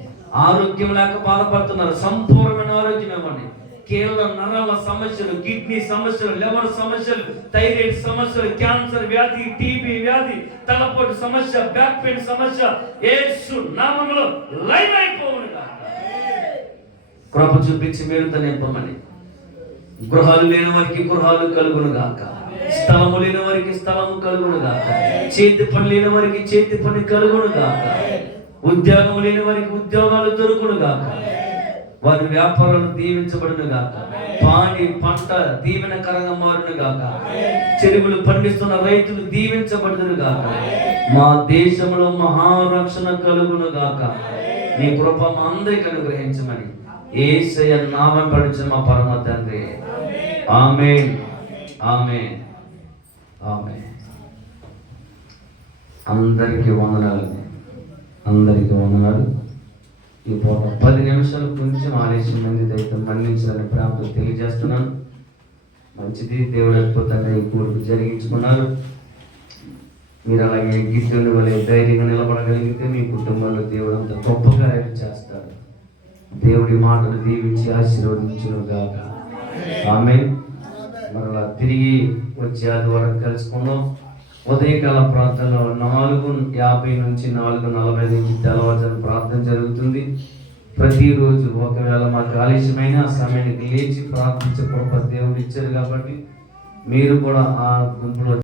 ఆరోగ్యం లేక బాధపడుతున్నారు, సంపూర్ణమైన ఆరోగ్యం ఇవ్వండి. కేవలం నరాల సమస్యలు, కిడ్నీ సమస్యలు, లివర్ సమస్యలు, థైరాయిడ్ సమస్యలు, క్యాన్సర్ వ్యాధి, టీబీ వ్యాధి, తలపోటు సమస్య, బ్యాక్ పెయిన్ సమస్య యేసు నామములో లైవ్ అయిపోవును గాక. కృప చూపించి మేలుతో నింపమని. గృహాలు లేని వారికి గృహాలు కలుగును గాక. స్థలము లేని వారికి స్థలము కలుగును గాక. చేతి పని లేని వారికి చేతి పని కలుగును గాక. ఉద్యోగం లేని వారికి ఉద్యోగాలు దొరుకును గాక. వారి వ్యాపారాలు దీవించబడును గాక. పాడి పంట దీవెనకరంగా మారును గాక. చెరువులు పండిస్తున్న రైతులు దీవించబడును గాక. మా దేశంలో మహారక్షణ కలుగును గాక. నీ కృప మా అందరికి అనుగ్రహించమని యేసయ్య నామం పడిచిన మా పరమ తండ్రి. ఆమేన్, ఆమేన్, ఆమేన్. అందరికీ వందనాలు. అందరికీ వందనాలు. ఈ పూట 10 నిమిషాలు కొంచెం ఆలస్యం మంది అయితే మన్నించాలని ప్రార్థన తెలియజేస్తున్నాను. మంచిది, దేవుడు అద్భుతంగా ఈ కూడుకు జరిగించుకున్నారు. మీరు అలాగే గిద్దెల వలె ధైర్యంగా నిలబడగలిగితే మీ కుటుంబంలో దేవుడు అంత గొప్పగా చేస్తారు. దేవుడి మాటలు దీవించి ఆశీర్వదించును గాక. ఆమేన్. మరలా తిరిగి వచ్చే ఆదివారం కలుసుకుందాం. ఉదయకాల ప్రార్థనలో 4:50 నుంచి 4:40 నుంచి తెల్లవారుజామున ప్రార్థన జరుగుతుంది. ప్రతిరోజు ఒకవేళ మాకు ఆలస్యమైన ఆ సమయానికి లేచి ప్రార్థించే కృప దేవుడు ఇచ్చారు. కాబట్టి మీరు కూడా ఆ గుంపులో